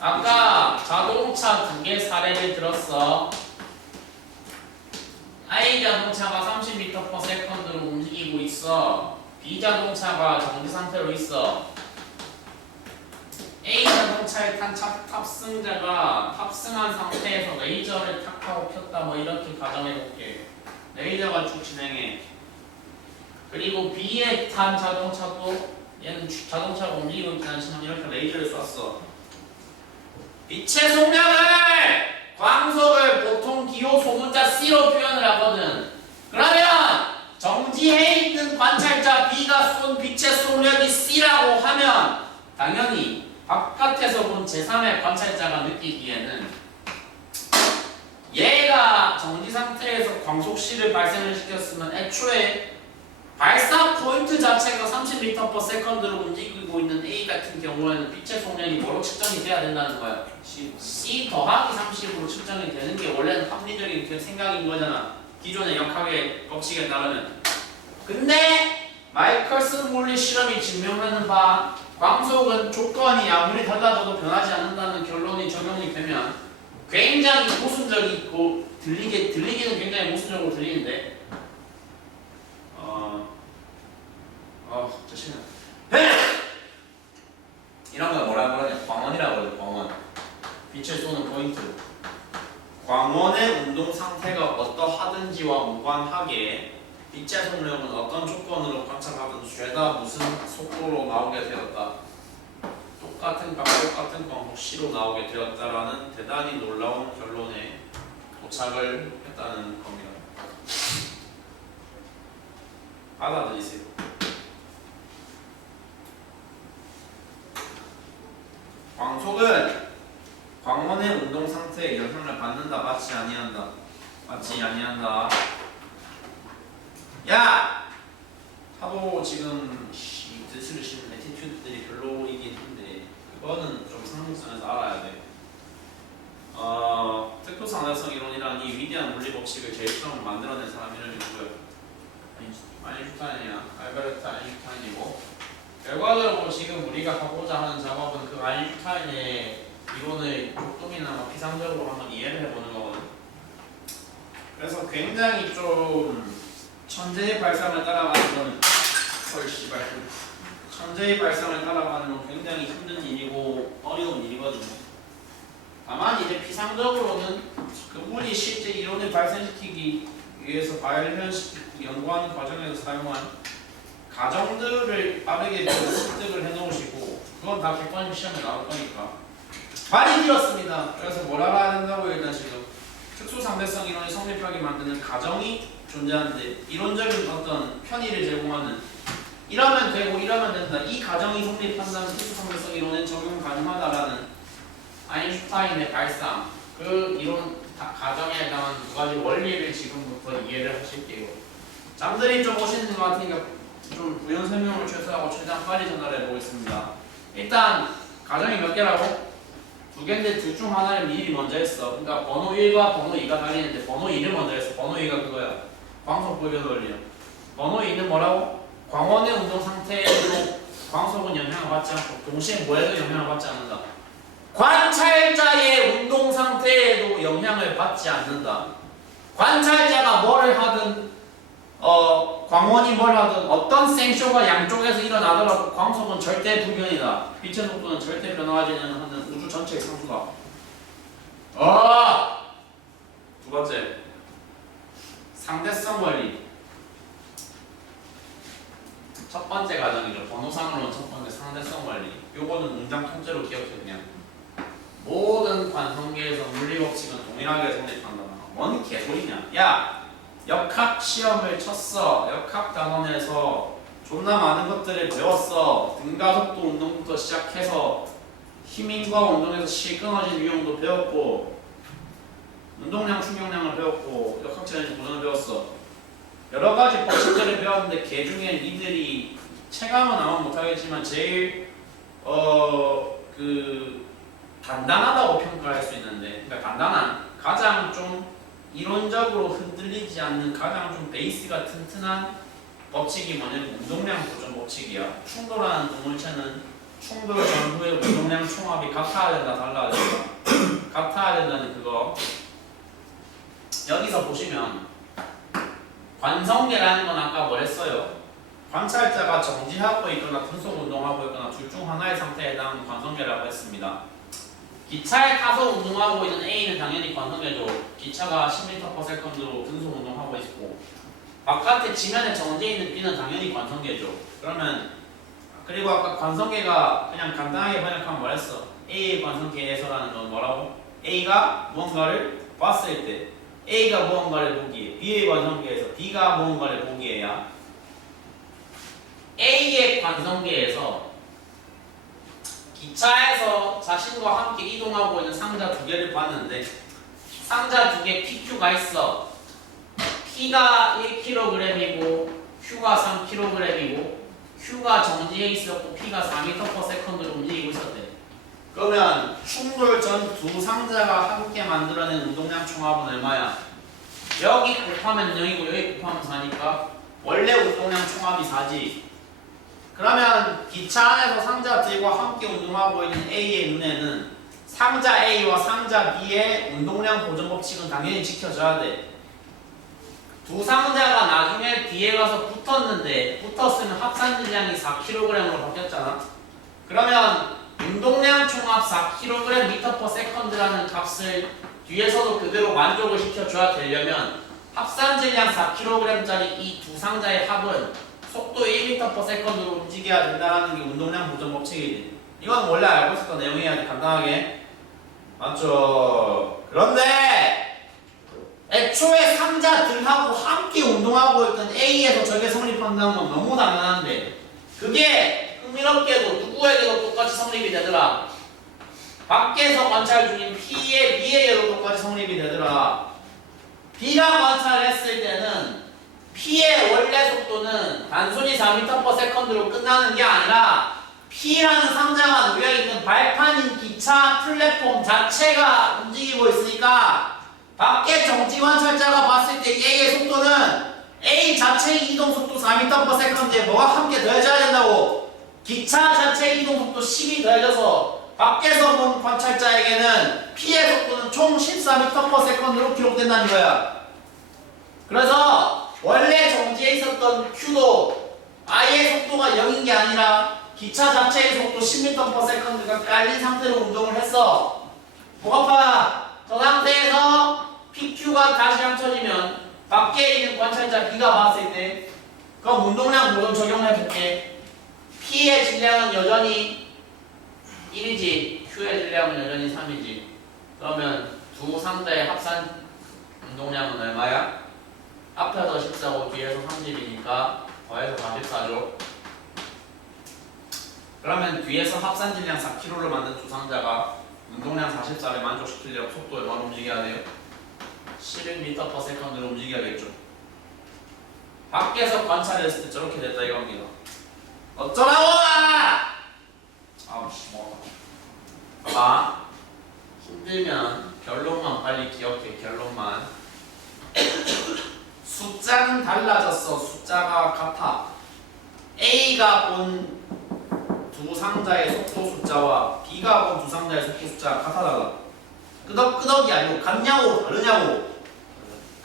아까 자동차 두 개 사례를 들었어. I 자동차가 30m/s로 움직이고 있어. B 자동차가 정지 상태로 있어. A 자동차에 탄 탑승자가 탑승한 상태에서 레이저를 탁 하고 켰다. 뭐 이렇게 가정해볼게. 레이저가 쭉 진행해. 그리고 B에 탄 자동차도, 얘는 자동차가 움직이고 있지 않지만 이렇게 레이저를 쐈어. 빛의 속력을, 광속을 보통 기호 소문자 C로 표현을 하거든. 그러면 정지해 있는 관찰자 B가 쏜 빛의 속력이 C라고 하면 당연히 바깥에서 본 제3의 관찰자가 느끼기에는 얘가 정지 상태에서 광속 C를 발생을 시켰으면 애초에 발사 포인트 자체가 30m/s로 움직이고 있는 A 같은 경우에는 빛의 속력이 뭐로 측정이 돼야 된다는 거야? C 더하기 30으로 측정이 되는 게 원래는 합리적인 생각인 거잖아. 기존의 역학의 법칙에 따르면. 근데 마이클슨 몰리 실험이 증명하는 바 광속은 조건이 아무리 달라져도 변하지 않는다는 결론이 적용이 되면 굉장히 모순적이고 들리기는 굉장히 모순적으로 들리는데 잠시만요. 이런 걸 뭐라 그러냐? 광원이라고 그러죠. 광원. 빛을 쏘는 포인트. 광원의 운동 상태가 어떠하든지와 무관하게 빛의 속력은 어떤 조건으로 관찰하든 죄다 무슨 속도로 나오게 되었다. 똑같은 값, 똑같은 광속 C로 나오게 되었다라는 대단히 놀라운 결론에 도착을 했다는 겁니다. 받아들이세요. 광속은 광원의 운동 상태에 영향을 받는다, 받지 아니한다. 받지 아니한다. 야! 하도 지금 드스르시는 애티튜드들이 별로이긴 한데 그거는 좀 상식선에서 알아야 돼. 특수 상대성 이론이라는 이 위대한 물리 법칙을 제일 처음 만들어낸 사람 이름이 누구야? 아인슈타인이야. 알베르트 아인슈타인이고, 결과적으로 지금 우리가 하고자 하는 작업은 그 아인슈타인의 이론을 조금이나마 피상적으로 한번 이해를 해보는 거거든. 그래서 굉장히 좀 천재의 발상을 따라가는 거는 천재의 발상을 따라가는 건 굉장히 힘든 일이고 어려운 일이거든요. 다만 이제 피상적으로는 그분이 실제 이론을 발생시키기 위해서 발현시키고 연구하는 과정에서 사용한 가정들을 빠르게 습득을 해놓으시고 그건 다 객관식 시험에 나올 거니까 말이 길었습니다. 그래서 뭘 알아야 된다고 일단 지금 특수상대성 이론이 성립하게 만드는 가정이 존재하는데 이론적인 어떤 편의를 제공하는 이러면 되고 이러면 된다. 이 가정이 성립한다는 특수상대성 이론은 적용 가능하다라는 아인슈타인의 발상 그 이론 가정에 해당하는 두 가지 원리를 지금부터 이해를 하실게요. 잠들이 좀 오시는 것 같으니까 좀 부연 설명을 최소화하고 최대한 빨리 전달해 보겠습니다. 일단 가정이 몇 개라고? 두 개인데 둘 중 하나를 미리 먼저 했어. 그러니까 번호 1과 번호 2가 달리는데 번호 2를 먼저 했어. 번호 2가 그거야. 광속 불변 원리야. 번호 2는 뭐라고? 광원의 운동 상태에도 광속은 영향을 받지 않고 동시에 뭐에도 영향을 받지 않는다. 관찰자의 운동 상태에도 영향을 받지 않는다. 관찰자가 뭐를 하든 광원이 뭘 하든 어떤 생쇼가 양쪽에서 일어나더라도 광속은 절대 불변이다. 빛의 속도는 절대 변화하지 않는 우주 전체의 상수다. 두 번째 상대성 원리. 첫 번째 과정이죠. 번호상으로는 첫 번째 상대성 원리. 요거는 문장 통째로 기억해 그냥. 모든 관성계에서 물리 법칙은 동일하게 성립한다. 뭔 개소리냐? 야, 역학 시험을 쳤어. 역학 단원에서 존나 많은 것들을 배웠어. 등가속도 운동부터 시작해서 힘인과 운동에서 실 끊어진 유형도 배웠고 운동량 충격량을 배웠고 역학체전 도전을 배웠어. 여러 가지 법칙들을 배웠는데 그 중에 니들이 체감은 아마 못하겠지만 제일 간단하다고 평가할 수 있는데, 그러니까 간단한, 가장 좀 이론적으로 흔들리지 않는 가장 좀 베이스가 튼튼한 법칙이 뭐냐면 운동량 보존 법칙이야. 충돌하는 두 물체는 충돌 전후의 운동량 총합이 같아야 된다, 달라야 된다. 같아야 된다는 그거. 여기서 보시면 관성계라는 건 아까 뭐랬어요? 관찰자가 정지하고 있거나 분속 운동하고 있거나 둘 중 하나의 상태에 해당하는 관성계라고 했습니다. 기차에 타서 운동하고 있는 A는 당연히 관성계죠. 기차가 10m/s로 분속 운동하고 있고 바깥에 지면에 정지해 있는 B는 당연히 관성계죠. 그러면 그리고 아까 관성계가 그냥 간단하게 번역하면 뭐랬어? A의 관성계에서라는 건 뭐라고? A가 무언가를 봤을 때 A가 무언가를 보기에 B의 관성계에서 B가 무언가를 보기에야 A의 관성계에서 기차에서 자신과 함께 이동하고 있는 상자 두 개를 봤는데 상자 두 개 PQ가 있어. P가 1kg이고 Q가 3kg이고 Q가 정지해 있었고 P가 4m/s로 움직이고 있었대. 그러면 충돌 전 두 상자가 함께 만들어낸 운동량 총합은 얼마야? 여기 곱하면 0이고 여기 곱하면 4니까 원래 운동량 총합이 4지. 그러면 기차 안에서 상자들과 함께 운동하고 있는 A의 눈에는 상자 A와 상자 B의 운동량 보존 법칙은 당연히 지켜져야 돼. 두 상자가 나중에 B에 가서 붙었는데 붙었으면 합산 질량이 4kg으로 바뀌었잖아. 그러면 운동량 총합 4kg/m/s라는 값을 뒤에서도 그대로 만족을 시켜줘야 되려면 합산 질량 4kg짜리 이 두 상자의 합은 속도 1m/s로 움직여야 된다는 게 운동량 보존 법칙이지. 이건 원래 알고 있었던 내용이야. 간단하게 맞죠? 그런데 애초에 상자들하고 함께 운동하고 있던 A에서 저게 성립한다는 건 너무 당연한데 그게 흥미롭게도 누구에게도 똑같이 성립이 되더라. 밖에서 관찰 중인 B에게도 똑같이 성립이 되더라. B가 관찰했을 때는 P의 원래 속도는 단순히 4m/s로 끝나는 게 아니라 P라는 상자가 놓여있는 발판인 기차 플랫폼 자체가 움직이고 있으니까 밖에 정지 관찰자가 봤을 때 A의 속도는 A 자체의 이동 속도 4m/s인데 뭐가 함께 더해져야 된다고? 기차 자체의 이동 속도 10이 더해져서 밖에서 본 관찰자에게는 P의 속도는 총 14m/s로 기록된다는 거야. 그래서 원래 정지해 어떤 Q도 I의 속도가 0인 게 아니라 기차 자체의 속도 10m/s가 깔린 상태로 운동을 했어. 복합화. 저 상태에서 PQ가 다시 합쳐지면 밖에 있는 관찰자 B가 봤을 때 그럼 운동량 모든 적용을 해볼게. P의 질량은 여전히 1이지 Q의 질량은 여전히 3이지. 그러면 두 상자의 합산 운동량은 얼마야? 앞에서 14고 뒤에서 30이니까 더해서 44죠. 그러면 뒤에서 합산 질량 4kg를 만든 두 상자가 운동량 44를 만족시키려고 속도에 얼마나 움직여야 돼요? 11m/s로 움직여야겠죠. 밖에서 관찰했을 때 저렇게 됐다 이겁니다. 어쩌라고! 아우씨 뭐 봐봐. 힘들면 결론만 빨리 기억해. 결론만. 숫자는 달라졌어. 숫자가 같아. A가 본 두 상자의 속도 숫자와 B가 본 두 상자의 속도 숫자가 같아 달라. 끄덕끄덕이 아니고 같냐고 다르냐고.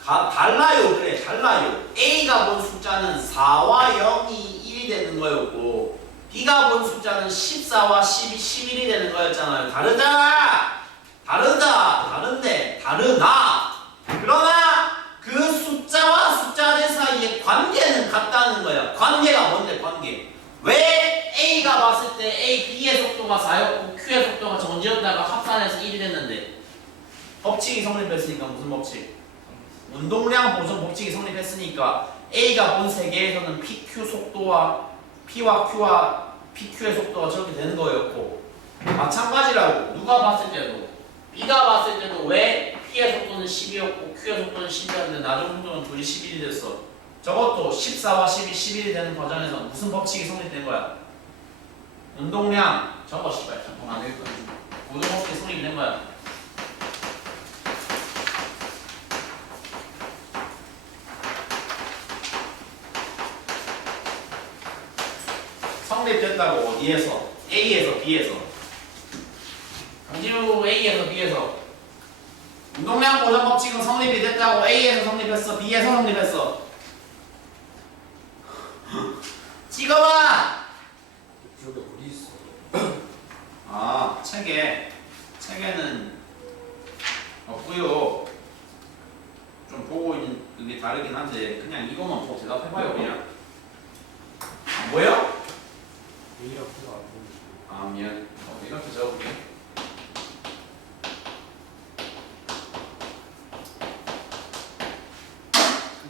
달라요. 그래 달라요. A가 본 숫자는 4와 0이 1이 되는 거였고 B가 본 숫자는 14와 10이 11이 되는 거였잖아요. 다르잖아. 다른데 다르나. 그러나 그 숫자와 숫자들 사이의 관계는 같다는 거야. 관계가 뭔데 관계. 왜 A가 봤을 때 A, B의 속도가 4였고 Q의 속도가 정지였다가 합산해서 1이 됐는데 법칙이 성립했으니까 무슨 법칙? 운동량 보존 법칙이 성립했으니까 A가 본 세계에서는 PQ 속도와 P와 Q와 PQ의 속도가 저렇게 되는 거였고 마찬가지라고 누가 봤을 때도 B가 봤을 때도 왜 P의 속도는 10이었고 Q의 속도는 10이었는데 나중 운동은 둘이 11이 됐어. 저것도 14와 10이 11이 되는 과정에서 무슨 법칙이 성립된 거야? 운동량 저거 씨발 잠깐만 안 되겠다. 모든 법칙이 성립된 거야. 성립됐다고 어디에서? A에서 B에서. 강지우 A에서 B에서. 운동량 보존 법칙은 성립이 됐다고 A에서 성립했어. B에서 성립했어. 찍어봐. 여기 어디 있어? 아 책에는 없고요. 좀 보고 있는 게 다르긴 한데 그냥 이거만 보고 대답해봐요 그냥. 안 보여? A라고가 안 보이지. 아 미안. 이렇게 적어볼게.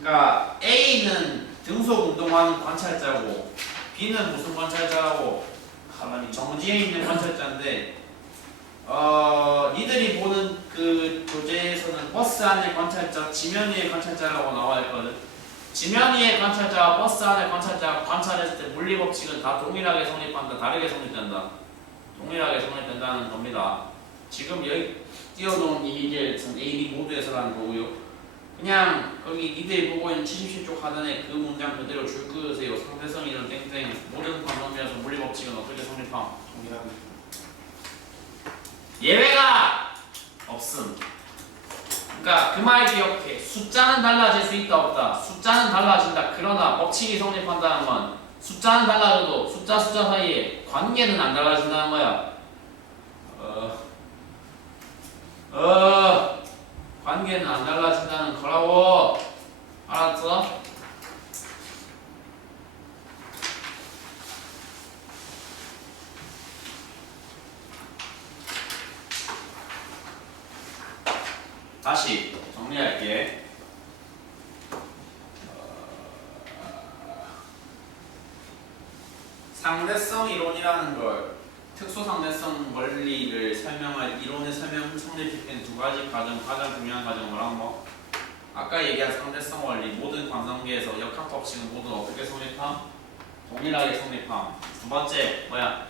그러니까 A는 등속 운동하는 관찰자고 B는 무슨 관찰자고 가만히 정지에 있는 관찰자인데 니들이 보는 그 교재에서는 버스 안의 관찰자, 지면 위의 관찰자라고 나와 있거든. 지면 위의 관찰자와 버스 안의 관찰자가 관찰했을 때 물리 법칙은 다 동일하게 성립한다, 다르게 성립된다. 동일하게 성립된다는 겁니다. 지금 여기 띄워놓은 이게 A, B 모두에서라는 거고요. 그냥 거기 니들이 보고 있는 77쪽 하단에 그 문장 그대로 줄 끄세요. 상대성 이론 땡땡 모든 관점에서 물리 법칙은 어떻게 성립함? 동일하게. 예외가 없음. 그러니까 그 말 기억해. 숫자는 달라질 수 있다 없다. 숫자는 달라진다. 그러나 법칙이 성립한다는 건 숫자는 달라져도 숫자 사이에 관계는 안 달라진다는 거야. 관계는 안 달라진다는 거라고. 알았어? 다시 정리할게. 상대성 이론이라는 걸 특수 상대성 원리를 설명할 이론의 설명 성립시킨 두 가지 과정, 가장 중요한 과정은 뭐 아까 얘기한 상대성 원리 모든 관성계에서 역학 법칙은 모두 어떻게 성립함? 동일하게 성립함. 두 번째 뭐야?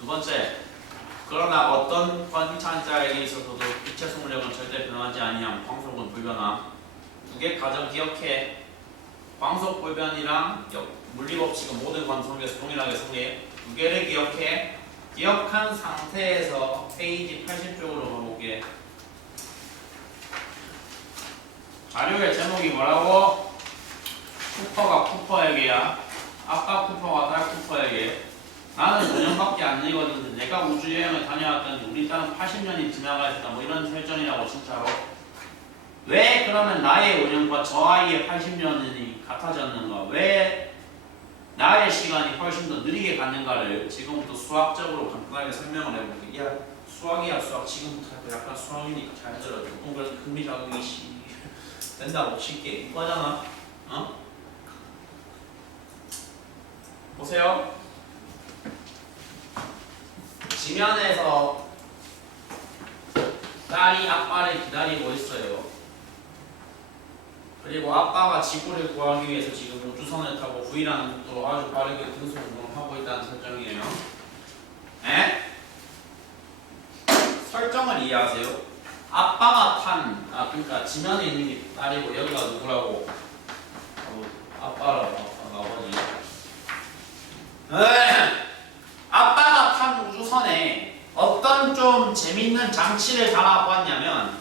두 번째 그러나 어떤 관찰자에게 있어서도 빛의 속력은 절대 변하지 아니함. 광속은 불변함. 두 개 과정 기억해. 광속 불변이랑 물리 법칙은 모든 관성계에서 동일하게 성립. 두 개를 기억해. 기억한 상태에서 페이지 80쪽으로 가볼게. 자료의 제목이 뭐라고? 쿠퍼가 쿠퍼에게야. 아까 쿠퍼가 딸 쿠퍼에게. 나는 5년밖에 안 늙었는데 내가 우주여행을 다녀왔더니 우리 딸은 80년이 지나가 있다. 뭐 이런 설정이라고 진짜로. 왜 그러면 나의 5년과 저 아이의 80년이 같아졌는가? 왜 나의 시간이 훨씬 더 느리게 갔는가를 지금부터 수학적으로 간단하게 설명을 해볼게. 야 수학이야 수학 지금부터 할 거 약간 수학이니까 잘 들어. 그래서 근비작용이 된다고 쉽게 이거잖아. 어? 보세요. 지면에서 딸이 아빠를 기다리고 있어요. 그리고 아빠가 지구를 구하기 위해서 지금 우주선을 타고 V라는 속도로 아주 빠르게 등속 운동을 하고 있다는 설정이에요. 에? 설정을 이해하세요? 아빠가 그러니까 지면에 있는 게 딸이고 여기가 누구라고? 아빠라고 아버지. 아빠가 탄 우주선에 어떤 좀 재밌는 장치를 달아봤냐면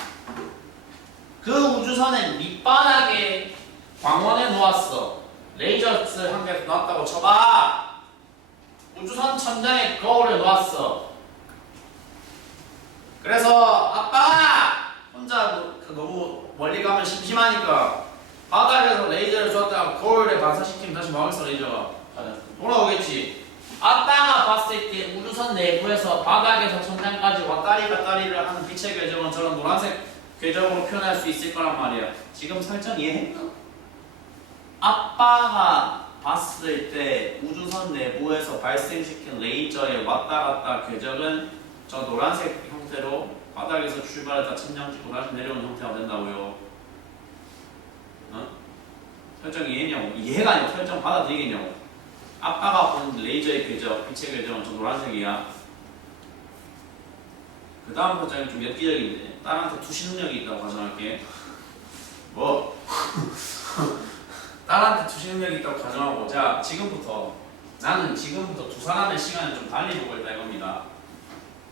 그 우주선의 밑바닥에 광원에 놓았어. 레이저를 한 개 놓았다고 쳐봐. 우주선 천장에 거울을 놓았어. 그래서 아빠가 혼자 너무 멀리 가면 심심하니까 바닥에서 레이저를 쏘았다가 거울에 반사시키면 다시 막을서 레이저가 돌아오겠지. 아빠가 봤을 때 우주선 내부에서 바닥에서 천장까지 왔다리갔다리를 하는 빛의 궤적은 저런 노란색 궤적으로 표현할 수 있을 거란 말이야. 지금 설정 이해해? 아빠가 봤을 때 우주선 내부에서 발생시킨 레이저의 왔다갔다 궤적은 저 노란색 형태로 바닥에서 출발해서 천장 찍고 다시 내려오는 형태가 된다고요. 어? 설정 이해했냐고? 이해가 아니고 설정 받아들이겠냐고? 아빠가 본 레이저의 궤적, 빛의 궤적은 저 노란색이야. 그 다음 설정이 좀 엽기적인데 딸한테 투시 능력이 있다고 가정할게. 뭐? 딸한테 투시 능력이 있다고 가정하고 자 나는 지금부터 두 사람의 시간을 좀 달리 보고 있다 이겁니다.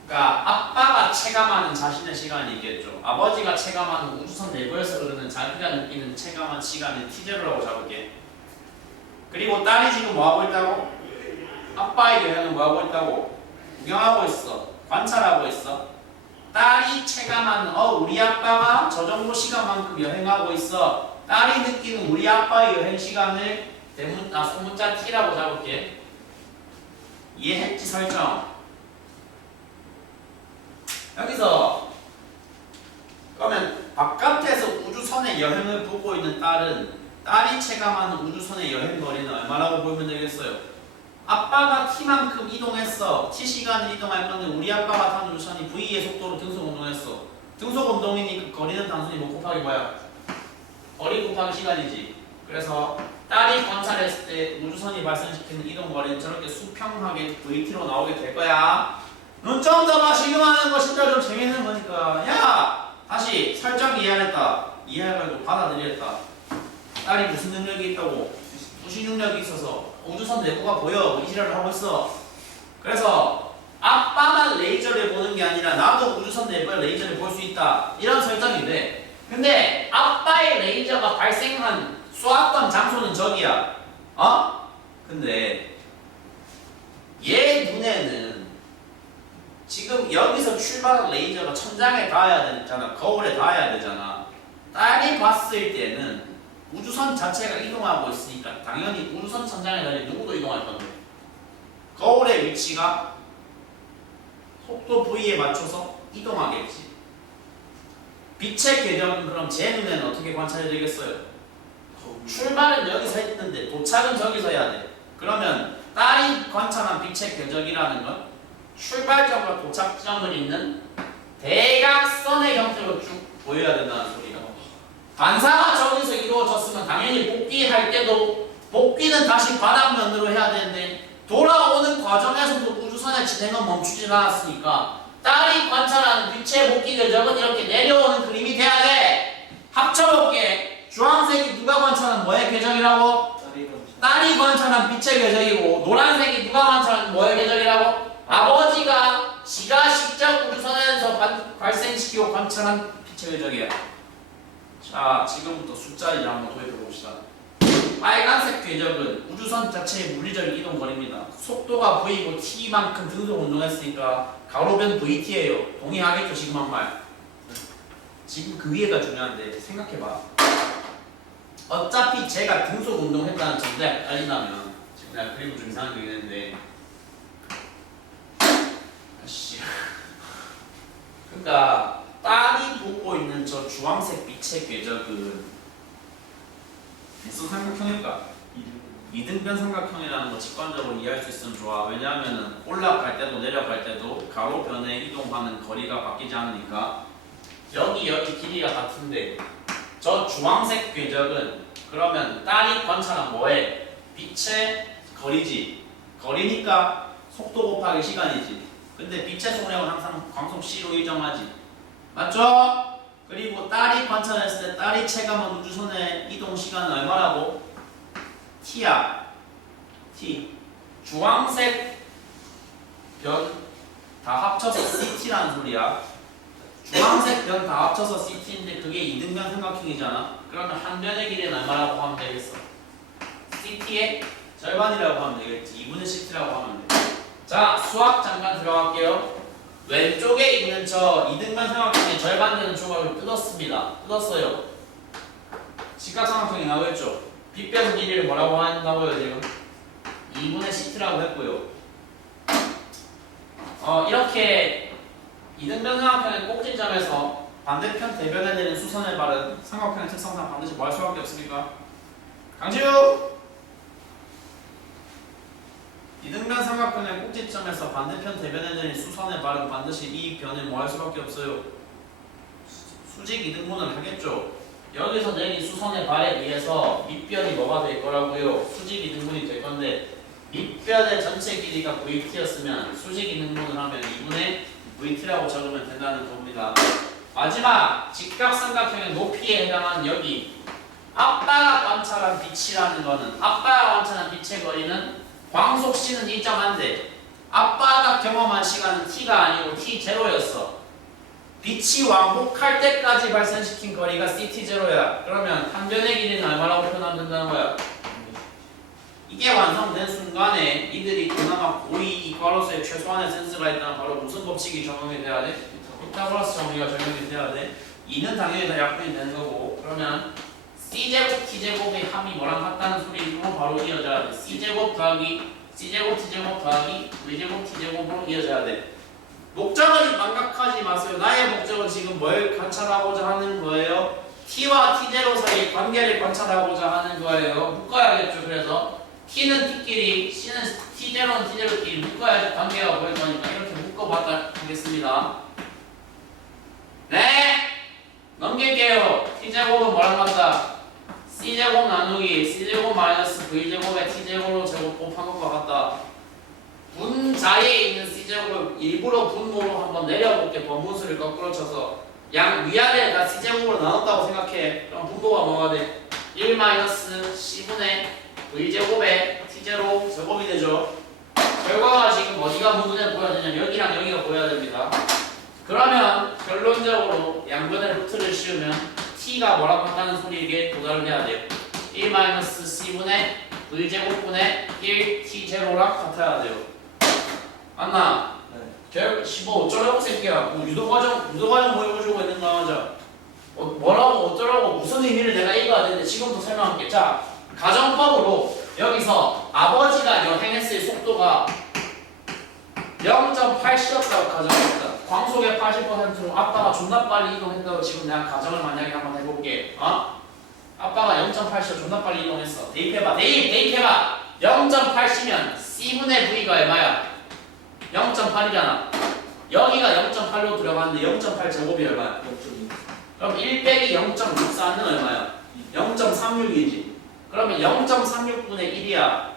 그러니까 아빠가 체감하는 자신의 시간이 있겠죠. 아버지가 체감하는 우주선 내부에서 흐르는 자기가 느끼는 체감한 시간을 T0라고 잡을게. 그리고 딸이 지금 뭐하고 있다고? 아빠의 여행은 뭐하고 있다고? 구경하고 있어. 관찰하고 있어. 딸이 체감하는 우리 아빠가 저 정도 시간만큼 여행하고 있어. 딸이 느끼는 우리 아빠의 여행 시간을 소문자 T라고 잡을게. 이해했지 설정? 여기서 그러면 바깥에서 우주선의 여행을 보고 있는 딸이 체감하는 우주선의 여행 거리는 얼마라고 보면 되겠어요? 아빠가 T만큼 이동했어. T시간을 이동할 건데 우리 아빠가 탄 우주선이 V의 속도로 등속 운동했어. 등속 운동이니 그 거리는 단순히 뭐 곱하기 뭐야? 거리 곱하기 시간이지. 그래서 딸이 관찰했을 때 우주선이 발생시키는 이동 거리는 저렇게 수평하게 VT로 나오게 될 거야. 눈점 잡아 지금 하는 거 진짜 좀 재밌는 거니까. 야! 다시 설정 이해하랬다. 이해하고 받아들였다. 딸이 무슨 능력이 있다고? 투시 능력이 있어서 우주선 내부가 보여. 이 지랄을 하고 있어. 그래서 아빠만 레이저를 보는 게 아니라 나도 우주선 내부의 레이저를 볼 수 있다. 이런 설정이 돼. 근데 아빠의 레이저가 발생한 쏘았던 장소는 저기야. 근데 얘 눈에는 지금 여기서 출발한 레이저가 천장에 닿아야 되잖아. 거울에 닿아야 되잖아. 딸이 봤을 때는 우주선 자체가 이동하고 있으니까 당연히 우주선 천장에 달린 누구도 이동할 건데 거울의 위치가 속도 V에 맞춰서 이동하겠지. 빛의 궤적은 그럼 제 눈에는 어떻게 관찰이 되겠어요? 출발은 여기서 했는데 도착은 저기서 해야 돼. 그러면 딸이 관찰한 빛의 궤적이라는 건 출발점과 도착점을 잇는 대각선의 형태로 쭉 보여야 된다는 소리가. 반사가 저기서 이루어졌으면 당연히 복귀할 때도 복귀는 다시 바닥면으로 해야 되는데 돌아오는 과정에서도 우주선의 진행은 멈추지 않았으니까 딸이 관찰하는 빛의 복귀 궤적은 이렇게 내려오는 그림이 돼야 돼. 합쳐볼게. 주황색이 누가 관찰한 뭐의 궤적이라고? 딸이 관찰한 빛의 궤적이고 노란색이 누가 관찰한 뭐의 궤적이라고? 아버지가 지가 직접 우주선에서 발생시키고 관찰한 빛의 궤적이야. 자, 지금부터 숫자를 한번 도입해 봅시다. 빨간색 궤적은 우주선 자체의 물리적 이동 거리입니다. 속도가 v고 t만큼 등속 운동했으니까 가로변 vt예요. 동의하겠죠 지금 한 말? 지금 그 위에가 중요한데 생각해봐. 어차피 제가 등속 운동했다는 전제가 깔린다면 지금 내가 그림 좀 이상하게 그리는데 아씨 그러니까 딸이 보고 있는 저 주황색 빛의 궤적은 무슨 삼각형일까? 이등변 삼각형이라는 거 직관적으로 이해할 수 있으면 좋아. 왜냐하면 올라갈 때도 내려갈 때도 가로변에 이동하는 거리가 바뀌지 않으니까. 여기 길이가 같은데 저 주황색 궤적은 그러면 딸이 관찰한 뭐해? 빛의 거리지. 거리니까 속도 곱하기 시간이지. 근데 빛의 속력은 항상 광속 c로 일정하지. 맞죠? 그리고 딸이 관찰했을 때 딸이 체감한 우주선의 이동 시간은 얼마라고? t야. t. 주황색 변 다 합쳐서 ct라는 소리야. 주황색 변 다 합쳐서 ct인데 그게 이등변 삼각형이잖아. 그러면 한 변의 길이는 얼마라고 하면 되겠어? ct의 절반이라고 하면 되겠지. 2분의 ct라고 하면 돼. 자, 수학 잠깐 들어갈게요. 왼쪽에 있는 저 이등변 삼각형의 절반 되는 조각을 뜯었습니다. 뜯었어요. 직각삼각형이 나오겠죠? 빗변 길이를 뭐라고 한다고요 지금? 2분의 ct라고 했고요. 이렇게 이등변 삼각형의 꼭지점에서 반대편 대변에 내린 수선의 발은 삼각형의 특성상 반드시 뭐 할 수밖에 없습니까? 강지우! 이등변 삼각형의 꼭지점에서 반대편 대변에 내린 수선의 발은 반드시 이 변에 뭐 할 수밖에 없어요? 수직 이등분을 하겠죠. 여기서 내린 수선의 발에 의해서 밑변이 뭐가 될 거라고요? 수직 이등분이 될 건데 밑변의 전체 길이가 vt였으면 수직 이등분을 하면 2분의 vt라고 적으면 된다는 겁니다. 마지막 직각삼각형의 높이에 해당하는 여기 아빠가 관찰한 빛이라는 거는 아빠가 관찰한 빛의 거리는 광속 c는 일정한데 아빠가 경험한 시간은 t가 아니고 t0였어. 빛이 왕복할 때까지 발생시킨 거리가 ct0야. 그러면 한 변의 길이는 얼마라고 표현하면 된다는 거야? 이게 완성된 순간에 이들이 그나마 고이 이과로서의 최소한의 센스가 있다면 바로 무슨 법칙이 적용이 돼야 돼? 피타고라스 정리가 적용이 돼야 돼. 2는 당연히 다 약분이 되는 거고 그러면 c제곱 t제곱의 합이 뭐랑 같다는 소리로 바로 이어져야 돼. c제곱 더하기 c제곱 t제곱 더하기 v제곱 t제곱으로 이어져야 돼. 목적은 망각하지 마세요. 나의 목적은 지금 뭘 관찰하고자 하는 거예요? t와 t0 사이의 관계를 관찰하고자 하는 거예요. 묶어야겠죠. 그래서 t는 t끼리 c는 t0는 t0끼리 묶어야지 관계가 보일 거니까 이렇게 묶어봤다 하겠습니다. 네! 넘길게요. t제곱은 뭐랑 같다? c제곱 나누기 c제곱 마이너스 v제곱의 t제곱으로 제곱 곱한 것과 같다. 분자리에 있는 c제곱을 일부러 분모로 한번 내려볼게. 번분수를 거꾸로 쳐서 양 위아래에 다 c제곱으로 나눴다고 생각해. 그럼 분모가 뭐가 돼? 1 마이너스 c분의 v제곱의 t제곱 제곱이 되죠. 결과가 지금 어디가 부분에 보여야 되냐면 여기랑 여기가 보여야 됩니다. 그러면 결론적으로 양변에 루트를 씌우면 t가 뭐라고 한다는 소리에게 도달을 해야 돼요. 1 마이너스 c분의 v제곱분의 1 t0랑 같아야 돼요. 맞나? 네. 15 어쩌라고 새끼야. 뭐 유도과정 보여주고 있는 거 맞아. 뭐라고 어쩌라고 무슨 의미를 내가 읽어야 되는데 지금부터 설명할게. 자, 가정법으로 여기서 아버지가 여행했을 속도가 0.8cc였다고 가정했다. 광속의 80%로 아빠가 존나 빨리 이동했다고 지금 내가 가정을 만약에 한번 해볼게. 아빠가 0.8cc 존나 빨리 이동했어. 대입해봐. 대입해봐. 0.8c면 c분의 v가 얼마야? 0.8이잖아. 여기가 0.8로 들어갔는데 0.8 제곱이 얼마야? 0.2. 그럼 1 빼기 0.64는 얼마야? 0.36이지. 그러면 0.36분의 1이야.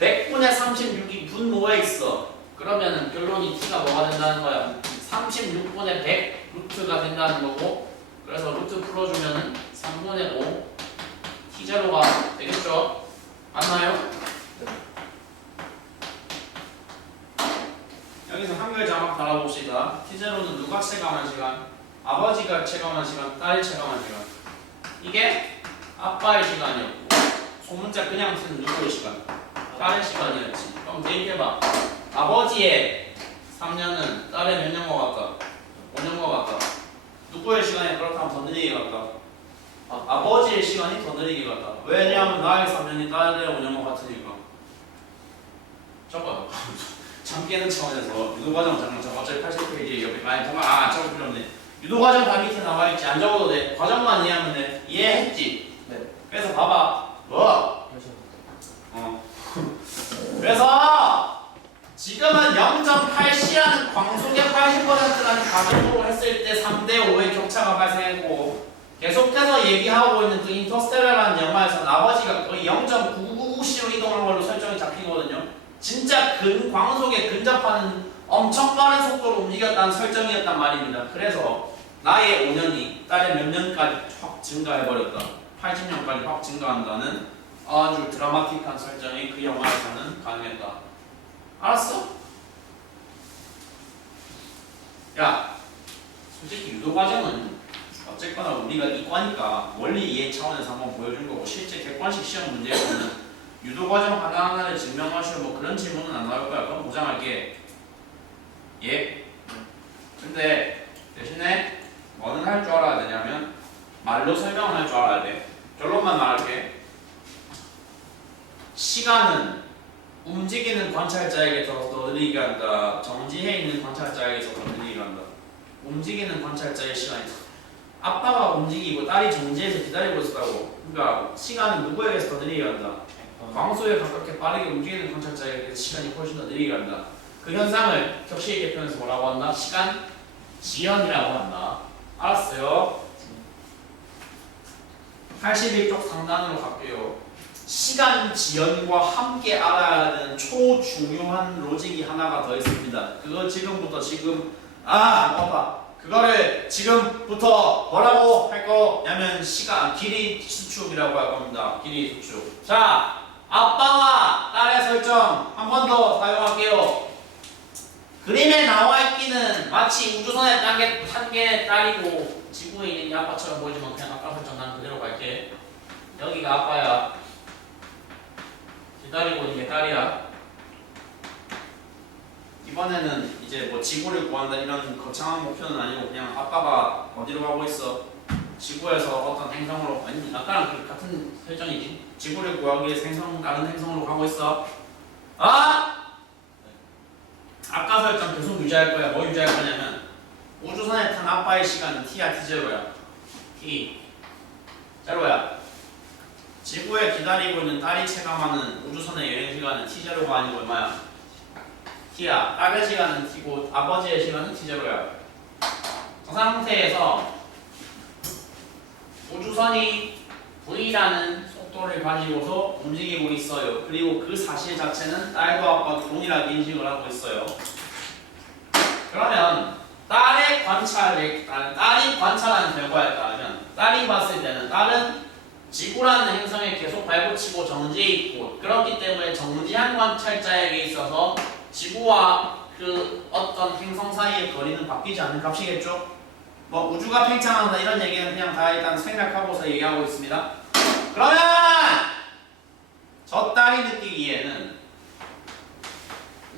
100분의 36이 분모에 있어. 그러면 결론이 t가 뭐가 된다는 거야? 36분의 100 루트가 된다는 거고 그래서 루트 풀어주면은 3분의 5 t0가 되겠죠? 맞나요? 여기서 한글 자막 달아봅시다. t0는 누가 체감한 시간? 아버지가 체감한 시간, 딸이 체감한 시간. 이게 아빠의 시간이었고 소문자 그냥 쓰는 누구의 시간? 딸의 시간이었지. 그럼 대입해봐. 아버지의 3년은 딸의 몇 년과 같다? 5년과 같다. 누구의 시간이 그렇다면 더 느리게 같다? 아버지의 시간이 더 느리게 같다. 왜냐하면 나의 3년이 딸의 5년과 같으니까. 저거 잠 깨는 차원에서 유도과정 잠깐 저 어차피 80페이지 옆에 많이 잠깐 적을 필요 없네. 유도과정 다 밑에 나와있지. 안 적어도 돼. 과정만 이해하면 돼. 이해했지? 네. 그래서 봐봐. 뭐? 그래서 그래서 지금은 0.8C라는 광속의 80%라는 가정으로 했을 때 3대5의 격차가 발생했고 계속해서 얘기하고 있는 그 인터스텔라라는 영화에서는 아버지가 거의 0.999C로 이동하는 걸로 설정이 잡히거든요. 진짜 광속에 근접하는 엄청 빠른 속도로 움직였다는 설정이었단 말입니다. 그래서 나의 5년이 딸의 몇 년까지 확 증가해버렸다. 80년까지 확 증가한다는 아주 드라마틱한 설정이 그 영화에서는 가능했다. 알았어? 야, 솔직히 유도과정은 어쨌거나 우리가 이과니까 원리 이해 차원에서 한번 보여준 거고 실제 객관식 시험 문제에서는 유도과정 하나하나를 증명하시오 뭐 그런 질문은 안 나올 거야. 그럼 보장할게. 예? 근데 대신에 뭐는 할 줄 알아야 되냐면 말로 설명을 할 줄 알아야 돼. 결론만 말할게. 시간은 움직이는 관찰자에게 더 느리게 한다. 정지해 있는 관찰자에게서 더 느리게 한다. 움직이는 관찰자의 시간이 아빠가 움직이고 딸이 정지해서 기다리고 있었다고. 그러니까 시간은 누구에게서 더 느리게 간다. 광소에 가깝게 빠르게 움직이는 관찰자에게 시간이 훨씬 더 느리게 간다. 그 현상을 격식 있게 표현해서 뭐라고 한다? 시간 지연이라고 한다. 알았어요? 81쪽 상단으로 갈게요. 시간 지연과 함께 알아야 되는 초중요한 로직이 하나가 더 있습니다. 그거 지금부터 아빠 그거를 지금부터 뭐라고 할 거냐면 시간 길이 수축이라고 할 겁니다. 길이 수축. 자, 아빠와 딸의 설정 한 번 더 사용할게요. 그림에 나와 있기는 마치 우주선에 탄 게 딸이고 지구에 있는 게 아빠처럼 보이지만 그냥 아빠 설정 난 그대로 갈게. 여기가 아빠야. 기다리고 있는 게 딸이야. 이번에는 이제 뭐 지구를 구한다 이런 거창한 목표는 아니고 그냥 아빠가 어디로 가고 있어? 지구에서 어떤 행성으로 아니 아까랑 같은 설정이지. 지구를 구하기 위해서 다른 행성으로 가고 있어. 아까 설정 계속 유지할 거야. 뭐 유지할 거냐면 우주선에 탄 아빠의 시간은 t야 t0야. t 제로야. 지구에 기다리고 있는 딸이 체감하는 우주선의 여행 시간은 t0가 아니고 얼마야? t야. 딸의 시간은 t고 아버지의 시간은 t0야. 저 상태에서 우주선이 v라는 속도를 가지고서 움직이고 있어요. 그리고 그 사실 자체는 딸과 아빠도 동일하게 인식을 하고 있어요. 그러면 딸이 관찰하는 결과에 따르면 딸이 봤을 때는 딸은 지구라는 행성에 계속 발붙이고 정지해 있고 그렇기 때문에 정지한 관찰자에게 있어서 지구와 그 어떤 행성 사이의 거리는 바뀌지 않는 값이겠죠? 뭐 우주가 팽창한다 이런 얘기는 그냥 다 일단 생략하고서 얘기하고 있습니다. 그러면 저 딸이 느끼기에는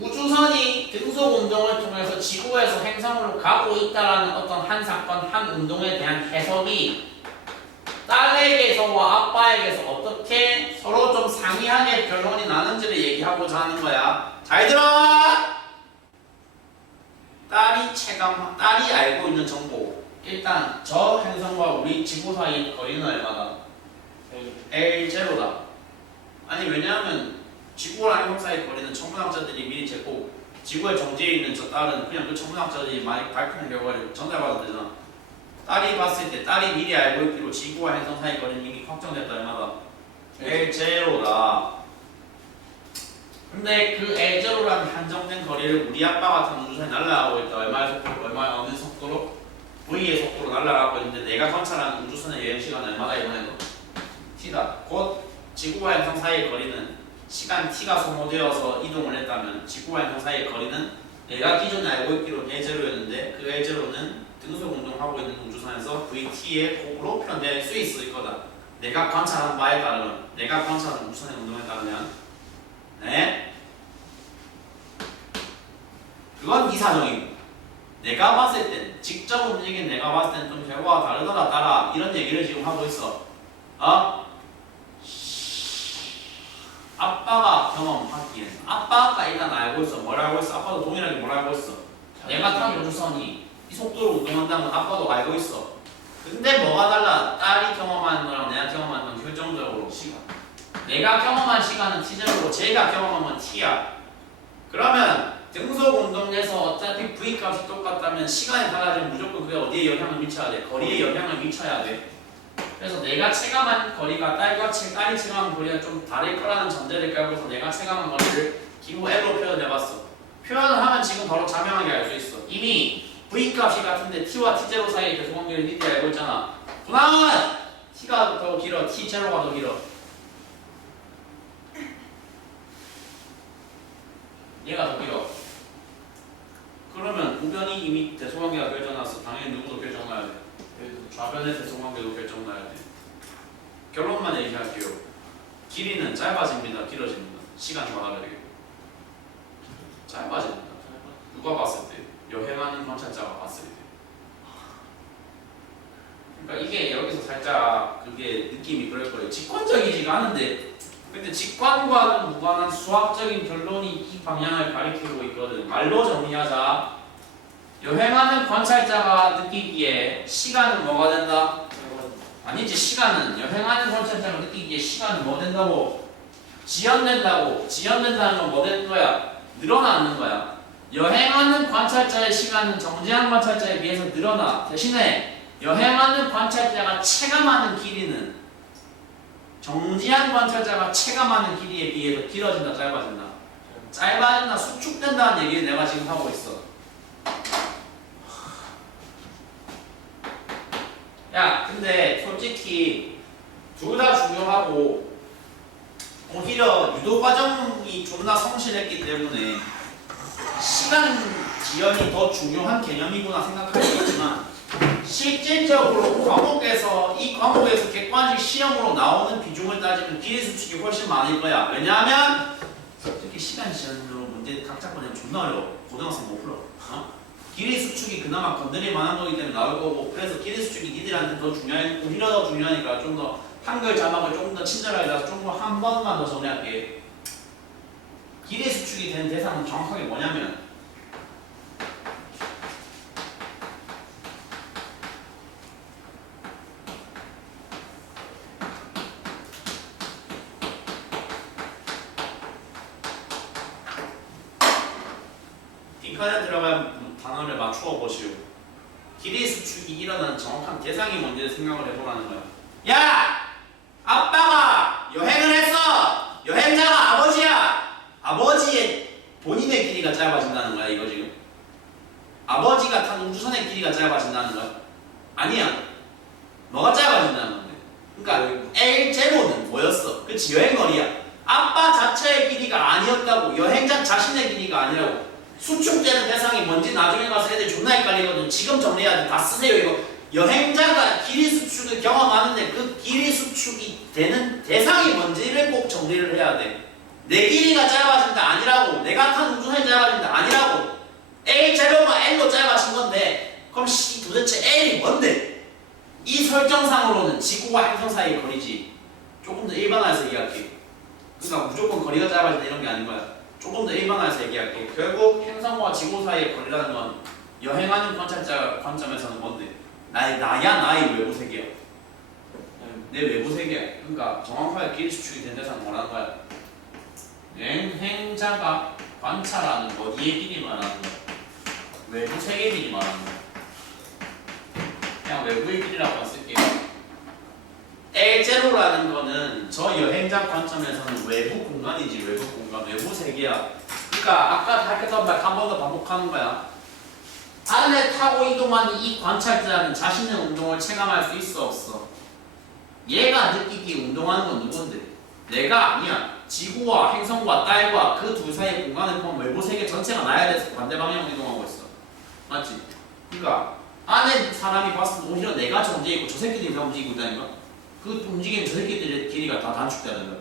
우주선이 등속 운동을 통해서 지구에서 행성으로 가고 있다라는 어떤 한 사건, 한 운동에 대한 해석이 딸에게서와 아빠에게서 어떻게 서로 좀 상이하게 결론이 나는지를 얘기하고자 하는 거야. 잘 들어! 딸이 알고 있는 정보. 일단 저 행성과 우리 지구 사이의 거리는 얼마다? L0다. 아니 왜냐하면 지구랑 행성 사이의 거리는 천문학자들이 미리 재고 지구에 정지해 있는 저 딸은 그냥 그 천문학자들이 많이 밝히는 결과를 전달받으면 되잖아. 딸이 봤을 때 딸이 미리 알고 있기로 지구와 행성 사이의 거리는 이미 확정됐다 얼마다? L0다. 근데 그 L0라는 한정된 거리를 우리 아빠 같은 우주선이 날아가고 있다. 얼마의 속도로? 어느 속도로? V의 속도로 날아가고 있는데 내가 관찰하는 우주선의 여행 시간은 얼마다 이번에도? T다. 곧 지구와 행성 사이의 거리는 시간 T가 소모되어서 이동을 했다면 지구와 행성 사이의 거리는 내가 기존에 알고 있기로 L0였는데 그 L0는 등속 운동하고 있는 우주선에서 VT의 곱으로 표현될 수 있을 거다. 내가 관찰한 바에 따르면, 내가 관찰한 우선의 운동에 따르면, 네? 그건 이사정이고, 내가 봤을 땐, 직접 움직인 내가 봤을 땐 좀 결과가 다르더라 따라 이런 얘기를 지금 하고 있어. 아빠가 경험하기엔, 아빠가 일단 알고 있어. 뭘 알고 있어? 아빠도 동일하게 뭘 알고 있어? 내가 탄 우주선이 이 속도로 운동한다는 건 아빠도 알고 있어. 근데 뭐가 달라? 딸이 경험하는 거랑 내가 경험하는 건 결정적으로 시간. 내가 경험한 시간은 t제로고 제가 경험한 건 t야. 그러면 등속 운동에서 어차피 v 값이 똑같다면 시간이 달라지면 무조건 그게 어디에 영향을 미쳐야 돼? 거리에 영향을 미쳐야 돼. 그래서 내가 체감한 거리가 딸이 체감한 거리가 좀 다를 거라는 전제를 깔고서 내가 체감한 거리를 기호 L로 표현해봤어. 표현을 하면 지금 바로 자명하게 알 수 있어. 이미 v 값이 같은데 t와 t0 사이의 계속관계를 니들이 알고 있잖아. 분항은 t가 더 길어, t0가 더 길어. 얘가 더 길어. 그러면 우변이 이미 대소관계가 결정났어. 당연히 누구도 결정나야 돼. 좌변의 대소관계도 결정나야 돼. 결론만 얘기할게요. 길이는 짧아집니다. 길어집니다. 시간과 다르게. 짧아집니다. 누가 봤을 때? 여행하는 관찰자가 봤을 때. 그러니까 이게 여기서 살짝 그게 느낌이 그럴 거예요. 직관적이지가 않은데 근데 직관과는 무관한 수학적인 결론이 이 방향을 가리키고 있거든. 말로 정리하자. 여행하는 관찰자가 느끼기에 시간은 뭐가 된다? 아니지. 시간은 여행하는 관찰자가 느끼기에 시간은 뭐 된다고? 지연된다고. 지연된다는 건 뭐 되는 거야? 늘어나는 거야. 여행하는 관찰자의 시간은 정지한 관찰자에 비해서 늘어나. 대신에 여행하는 관찰자가 체감하는 길이는 정지한 관찰자가 체감하는 길이에 비해서 길어진다, 짧아진다? 짧아진다, 수축된다는 얘기를 내가 지금 하고 있어. 야, 근데 솔직히 둘 다 중요하고 오히려 유도 과정이 존나 성실했기 때문에 시간 지연이 더 중요한 개념이구나 생각할 수 있지만 실질적으로 과목에서 이 과목에서 객관식 시험으로 나오는 비중을 따지면 길이 수축이 훨씬 많을 거야. 왜냐하면 솔직히 시간 지연으로 문제 각자 보내면 존나 어려워. 고등학생 못 풀어. 길이 수축이 그나마 건드릴 만한 거기 때문에 나올 거고, 그래서 길이 수축이 니들한테 더 중요해, 오히려 더 중요하니까 좀 더 한글 자막을 조금 더 친절하게 해서 조금 한 번만 더 정리할게. 길이 수축이 된 대상은 정확하게 뭐냐면 빈칸에 들어간 단어를 맞추어 보시오. 길이 수축이 일어나는 정확한 대상이 뭔지 생각을 해보라는 거야. 야! 아빠가 여행을 했어! 여행자가 아버지야! 아버지의 본인의 길이가 짧아진다는 거야, 이거 지금? 아버지가 탄 우주선의 길이가 짧아진다는 거야? 아니야. 뭐가 짧아진다는 건데? 그러니까 L0는 뭐였어? 그치, 여행거리야. 아빠 자체의 길이가 아니었다고. 여행자 자신의 길이가 아니라고. 수축되는 대상이 뭔지 나중에 가서 애들 존나 헷갈리거든. 지금 정리해야 돼. 다 쓰세요 이거. 여행자가 길이 수축을 경험하는데 그 길이 수축이 되는 대상이 뭔지를 꼭 정리를 해야 돼. 내 길이가 짧아진다 아니라고. 내가 탄 우주선이 짧아진다 아니라고. L0가 L로 짧아진 건데 그럼 도대체 L이 뭔데? 이 설정상으로는 지구와 행성 사이의 거리지. 조금 더 일반화해서 얘기할게. 그러니까 무조건 거리가 짧아진다 이런 게 아닌 거야. 조금 더 일반화해서 얘기할게. 결국 행성과 지구 사이의 거리라는 건 여행하는 관찰자 관점에서는 뭔데? 나의 외부 세계야. 내 외부 세계야. 그러니까 정확하게 길이 수축이 된 데서 뭐라는 거야? 여행자가 관찰하는 어디의 길이 말하는 거야? 외부 세계 길이 말하는 거야. 그냥 외부의 길이라고 쓸게요. L0라는 거는 저 여행자 관점에서는 외부 공간이지. 외부 공간, 외부 세계야. 그러니까 아까 했던 말 한 번 더 반복하는 거야. 안에 타고 이동하는 이 관찰자는 자신의 운동을 체감할 수 있어 없어? 얘가 느끼기에 운동하는 건 누군데? 내가 아니야. 지구와 행성과 딸과 그 둘 사이의 공간을 보면 외부 세계 전체가 나야 돼서 반대 방향으로 이동하고 있어. 맞지? 그러니까 안에 사람이 봤을 때 오히려 내가 정지해 있고 저 새끼들이 다 움직이고 있다니까? 그 움직이는 저 새끼들의 길이가 다 단축돼야 된다.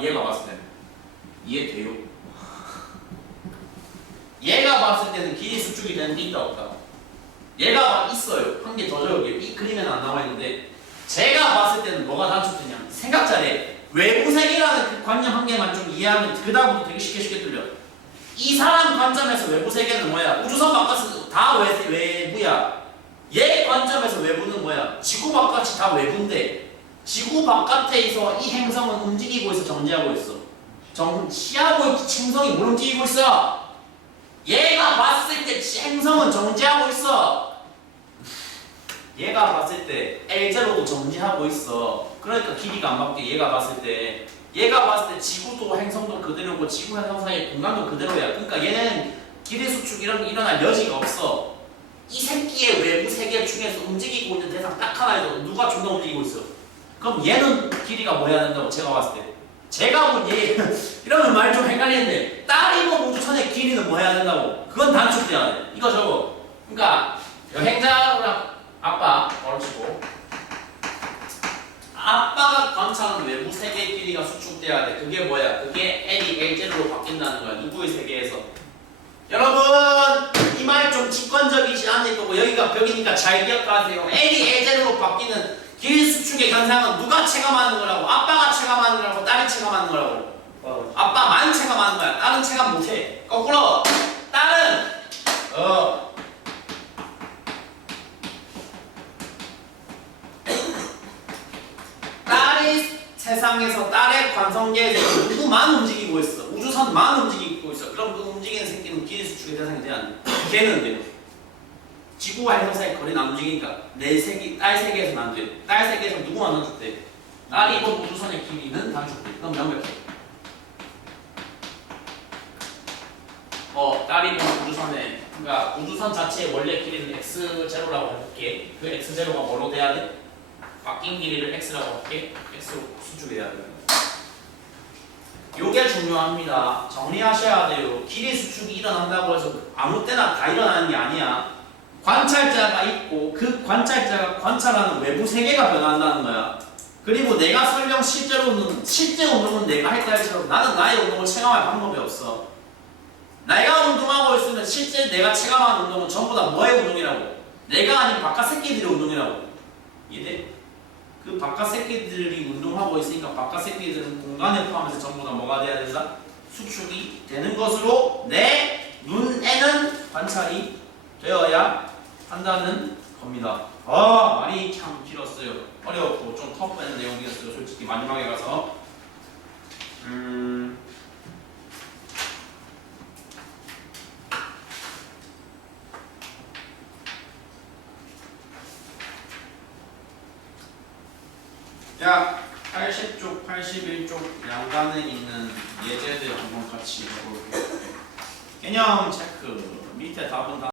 얘가 봤을 때 이해돼요? 얘가 봤을 때는 길이 수축이 되는 게 있다 없다. 얘가 있어요. 한 개 더 적을게요. 이 그림에는 안 나와 있는데 제가 봤을 때는 뭐가 단축되냐? 생각 잘해. 외부 세계라는 그 관념 한 개만 좀 이해하면 그 다음부터 되게 쉽게 뚫려. 이 사람 관점에서 외부 세계는 뭐야? 우주선 바깥은 다 외부야. 얘 관점에서 외부는 뭐야? 지구 바깥이 다 외부인데 지구 바깥에서 이 행성은 움직이고 있어, 정지하고 있어? 정지하고 있지. 행성이 뭘 움직이고 있어? 얘가 봤을 때 행성은 정지하고 있어. 얘가 봤을 때 L0도 정지하고 있어. 그러니까 길이가 안 바뀌어. 얘가 봤을 때 지구도 행성도 그대로고 지구 행성 사이의 공간도 그대로야. 그러니까 얘는 길이 수축 이런 게 일어날 여지가 없어. 이 새끼의 외부 세계 중에서 움직이고 있는 대상 딱 하나에서 누가 존나 움직이고 있어. 그럼 얘는 길이가 뭐 해야 된다고 제가 봤을 때. 제가 본 얘 이러면 말 좀 헷갈리는데 딸이 본 우주선의 길이는 뭐 해야 된다고? 그건 단축돼야 돼. 이거 저거. 그러니까 여행자랑 아빠 걸치고 아빠가 관찰하는 외부 세계의 길이가 수축돼야 돼. 그게 뭐야? 그게 L이 L0로 바뀐다는 거야. 누구의 세계에서? 여러분 이 말 좀 직관적이지 않을 거고 여기가 벽이니까 잘 기억하세요. L이 L0로 바뀌는 길 수축의 현상은 누가 체감하는 거라고? 아빠가 체감하는 거라고? 딸이 체감하는 거라고? 아빠만 체감하는 거야. 딸은 체감 못해. 거꾸로 딸은 딸이 세상에서 딸의 관성계에서 누구만 움직이고 있어. 우주선만 움직이고 있어. 그럼 그 움직이는 새끼는 길 수축의 대상이 돼야 안 돼. 걔는 돼요. 지구와 행성 사이 거리는 안 움직이니까 딸 세계에서는 안 돼. 딸 세계에서 누구만 단축돼? 딸이 이번 우주선의 길이는 단축돼. 그럼 명백해. 딸이 이번 우주선의 그러니까 우주선 자체의 원래 길이는 x0라고 해볼게. 그 x0가 뭐로 돼야 돼? 바뀐 길이를 x라고 할게. x로 수축해야 돼. 요게 중요합니다. 정리하셔야 돼요. 길이 수축이 일어난다고 해서 아무 때나 다 일어나는 게 아니야. 관찰자가 있고 그 관찰자가 관찰하는 외부 세계가 변한다는 거야. 그리고 내가 설령 실제 운동은 내가 할 때처럼 나는 나의 운동을 체감할 방법이 없어. 내가 운동하고 있으면 실제 내가 체감하는 운동은 전부 다 뭐의 운동이라고? 내가 아닌 바깥 새끼들의 운동이라고. 이해돼? 그 바깥 새끼들이 운동하고 있으니까 바깥 새끼들은 공간에 포함해서 전부 다 뭐가 돼야 된다? 수축이 되는 것으로 내 눈에는 관찰이 되어야 한다는 겁니다. 말이 참 길었어요. 어려웠고 좀 터프한 내용이었어요. 솔직히 마지막에 가서 야 80쪽, 81쪽 양단에 있는 예제들 한번 같이 해볼게요. 개념 체크 밑에 답은 다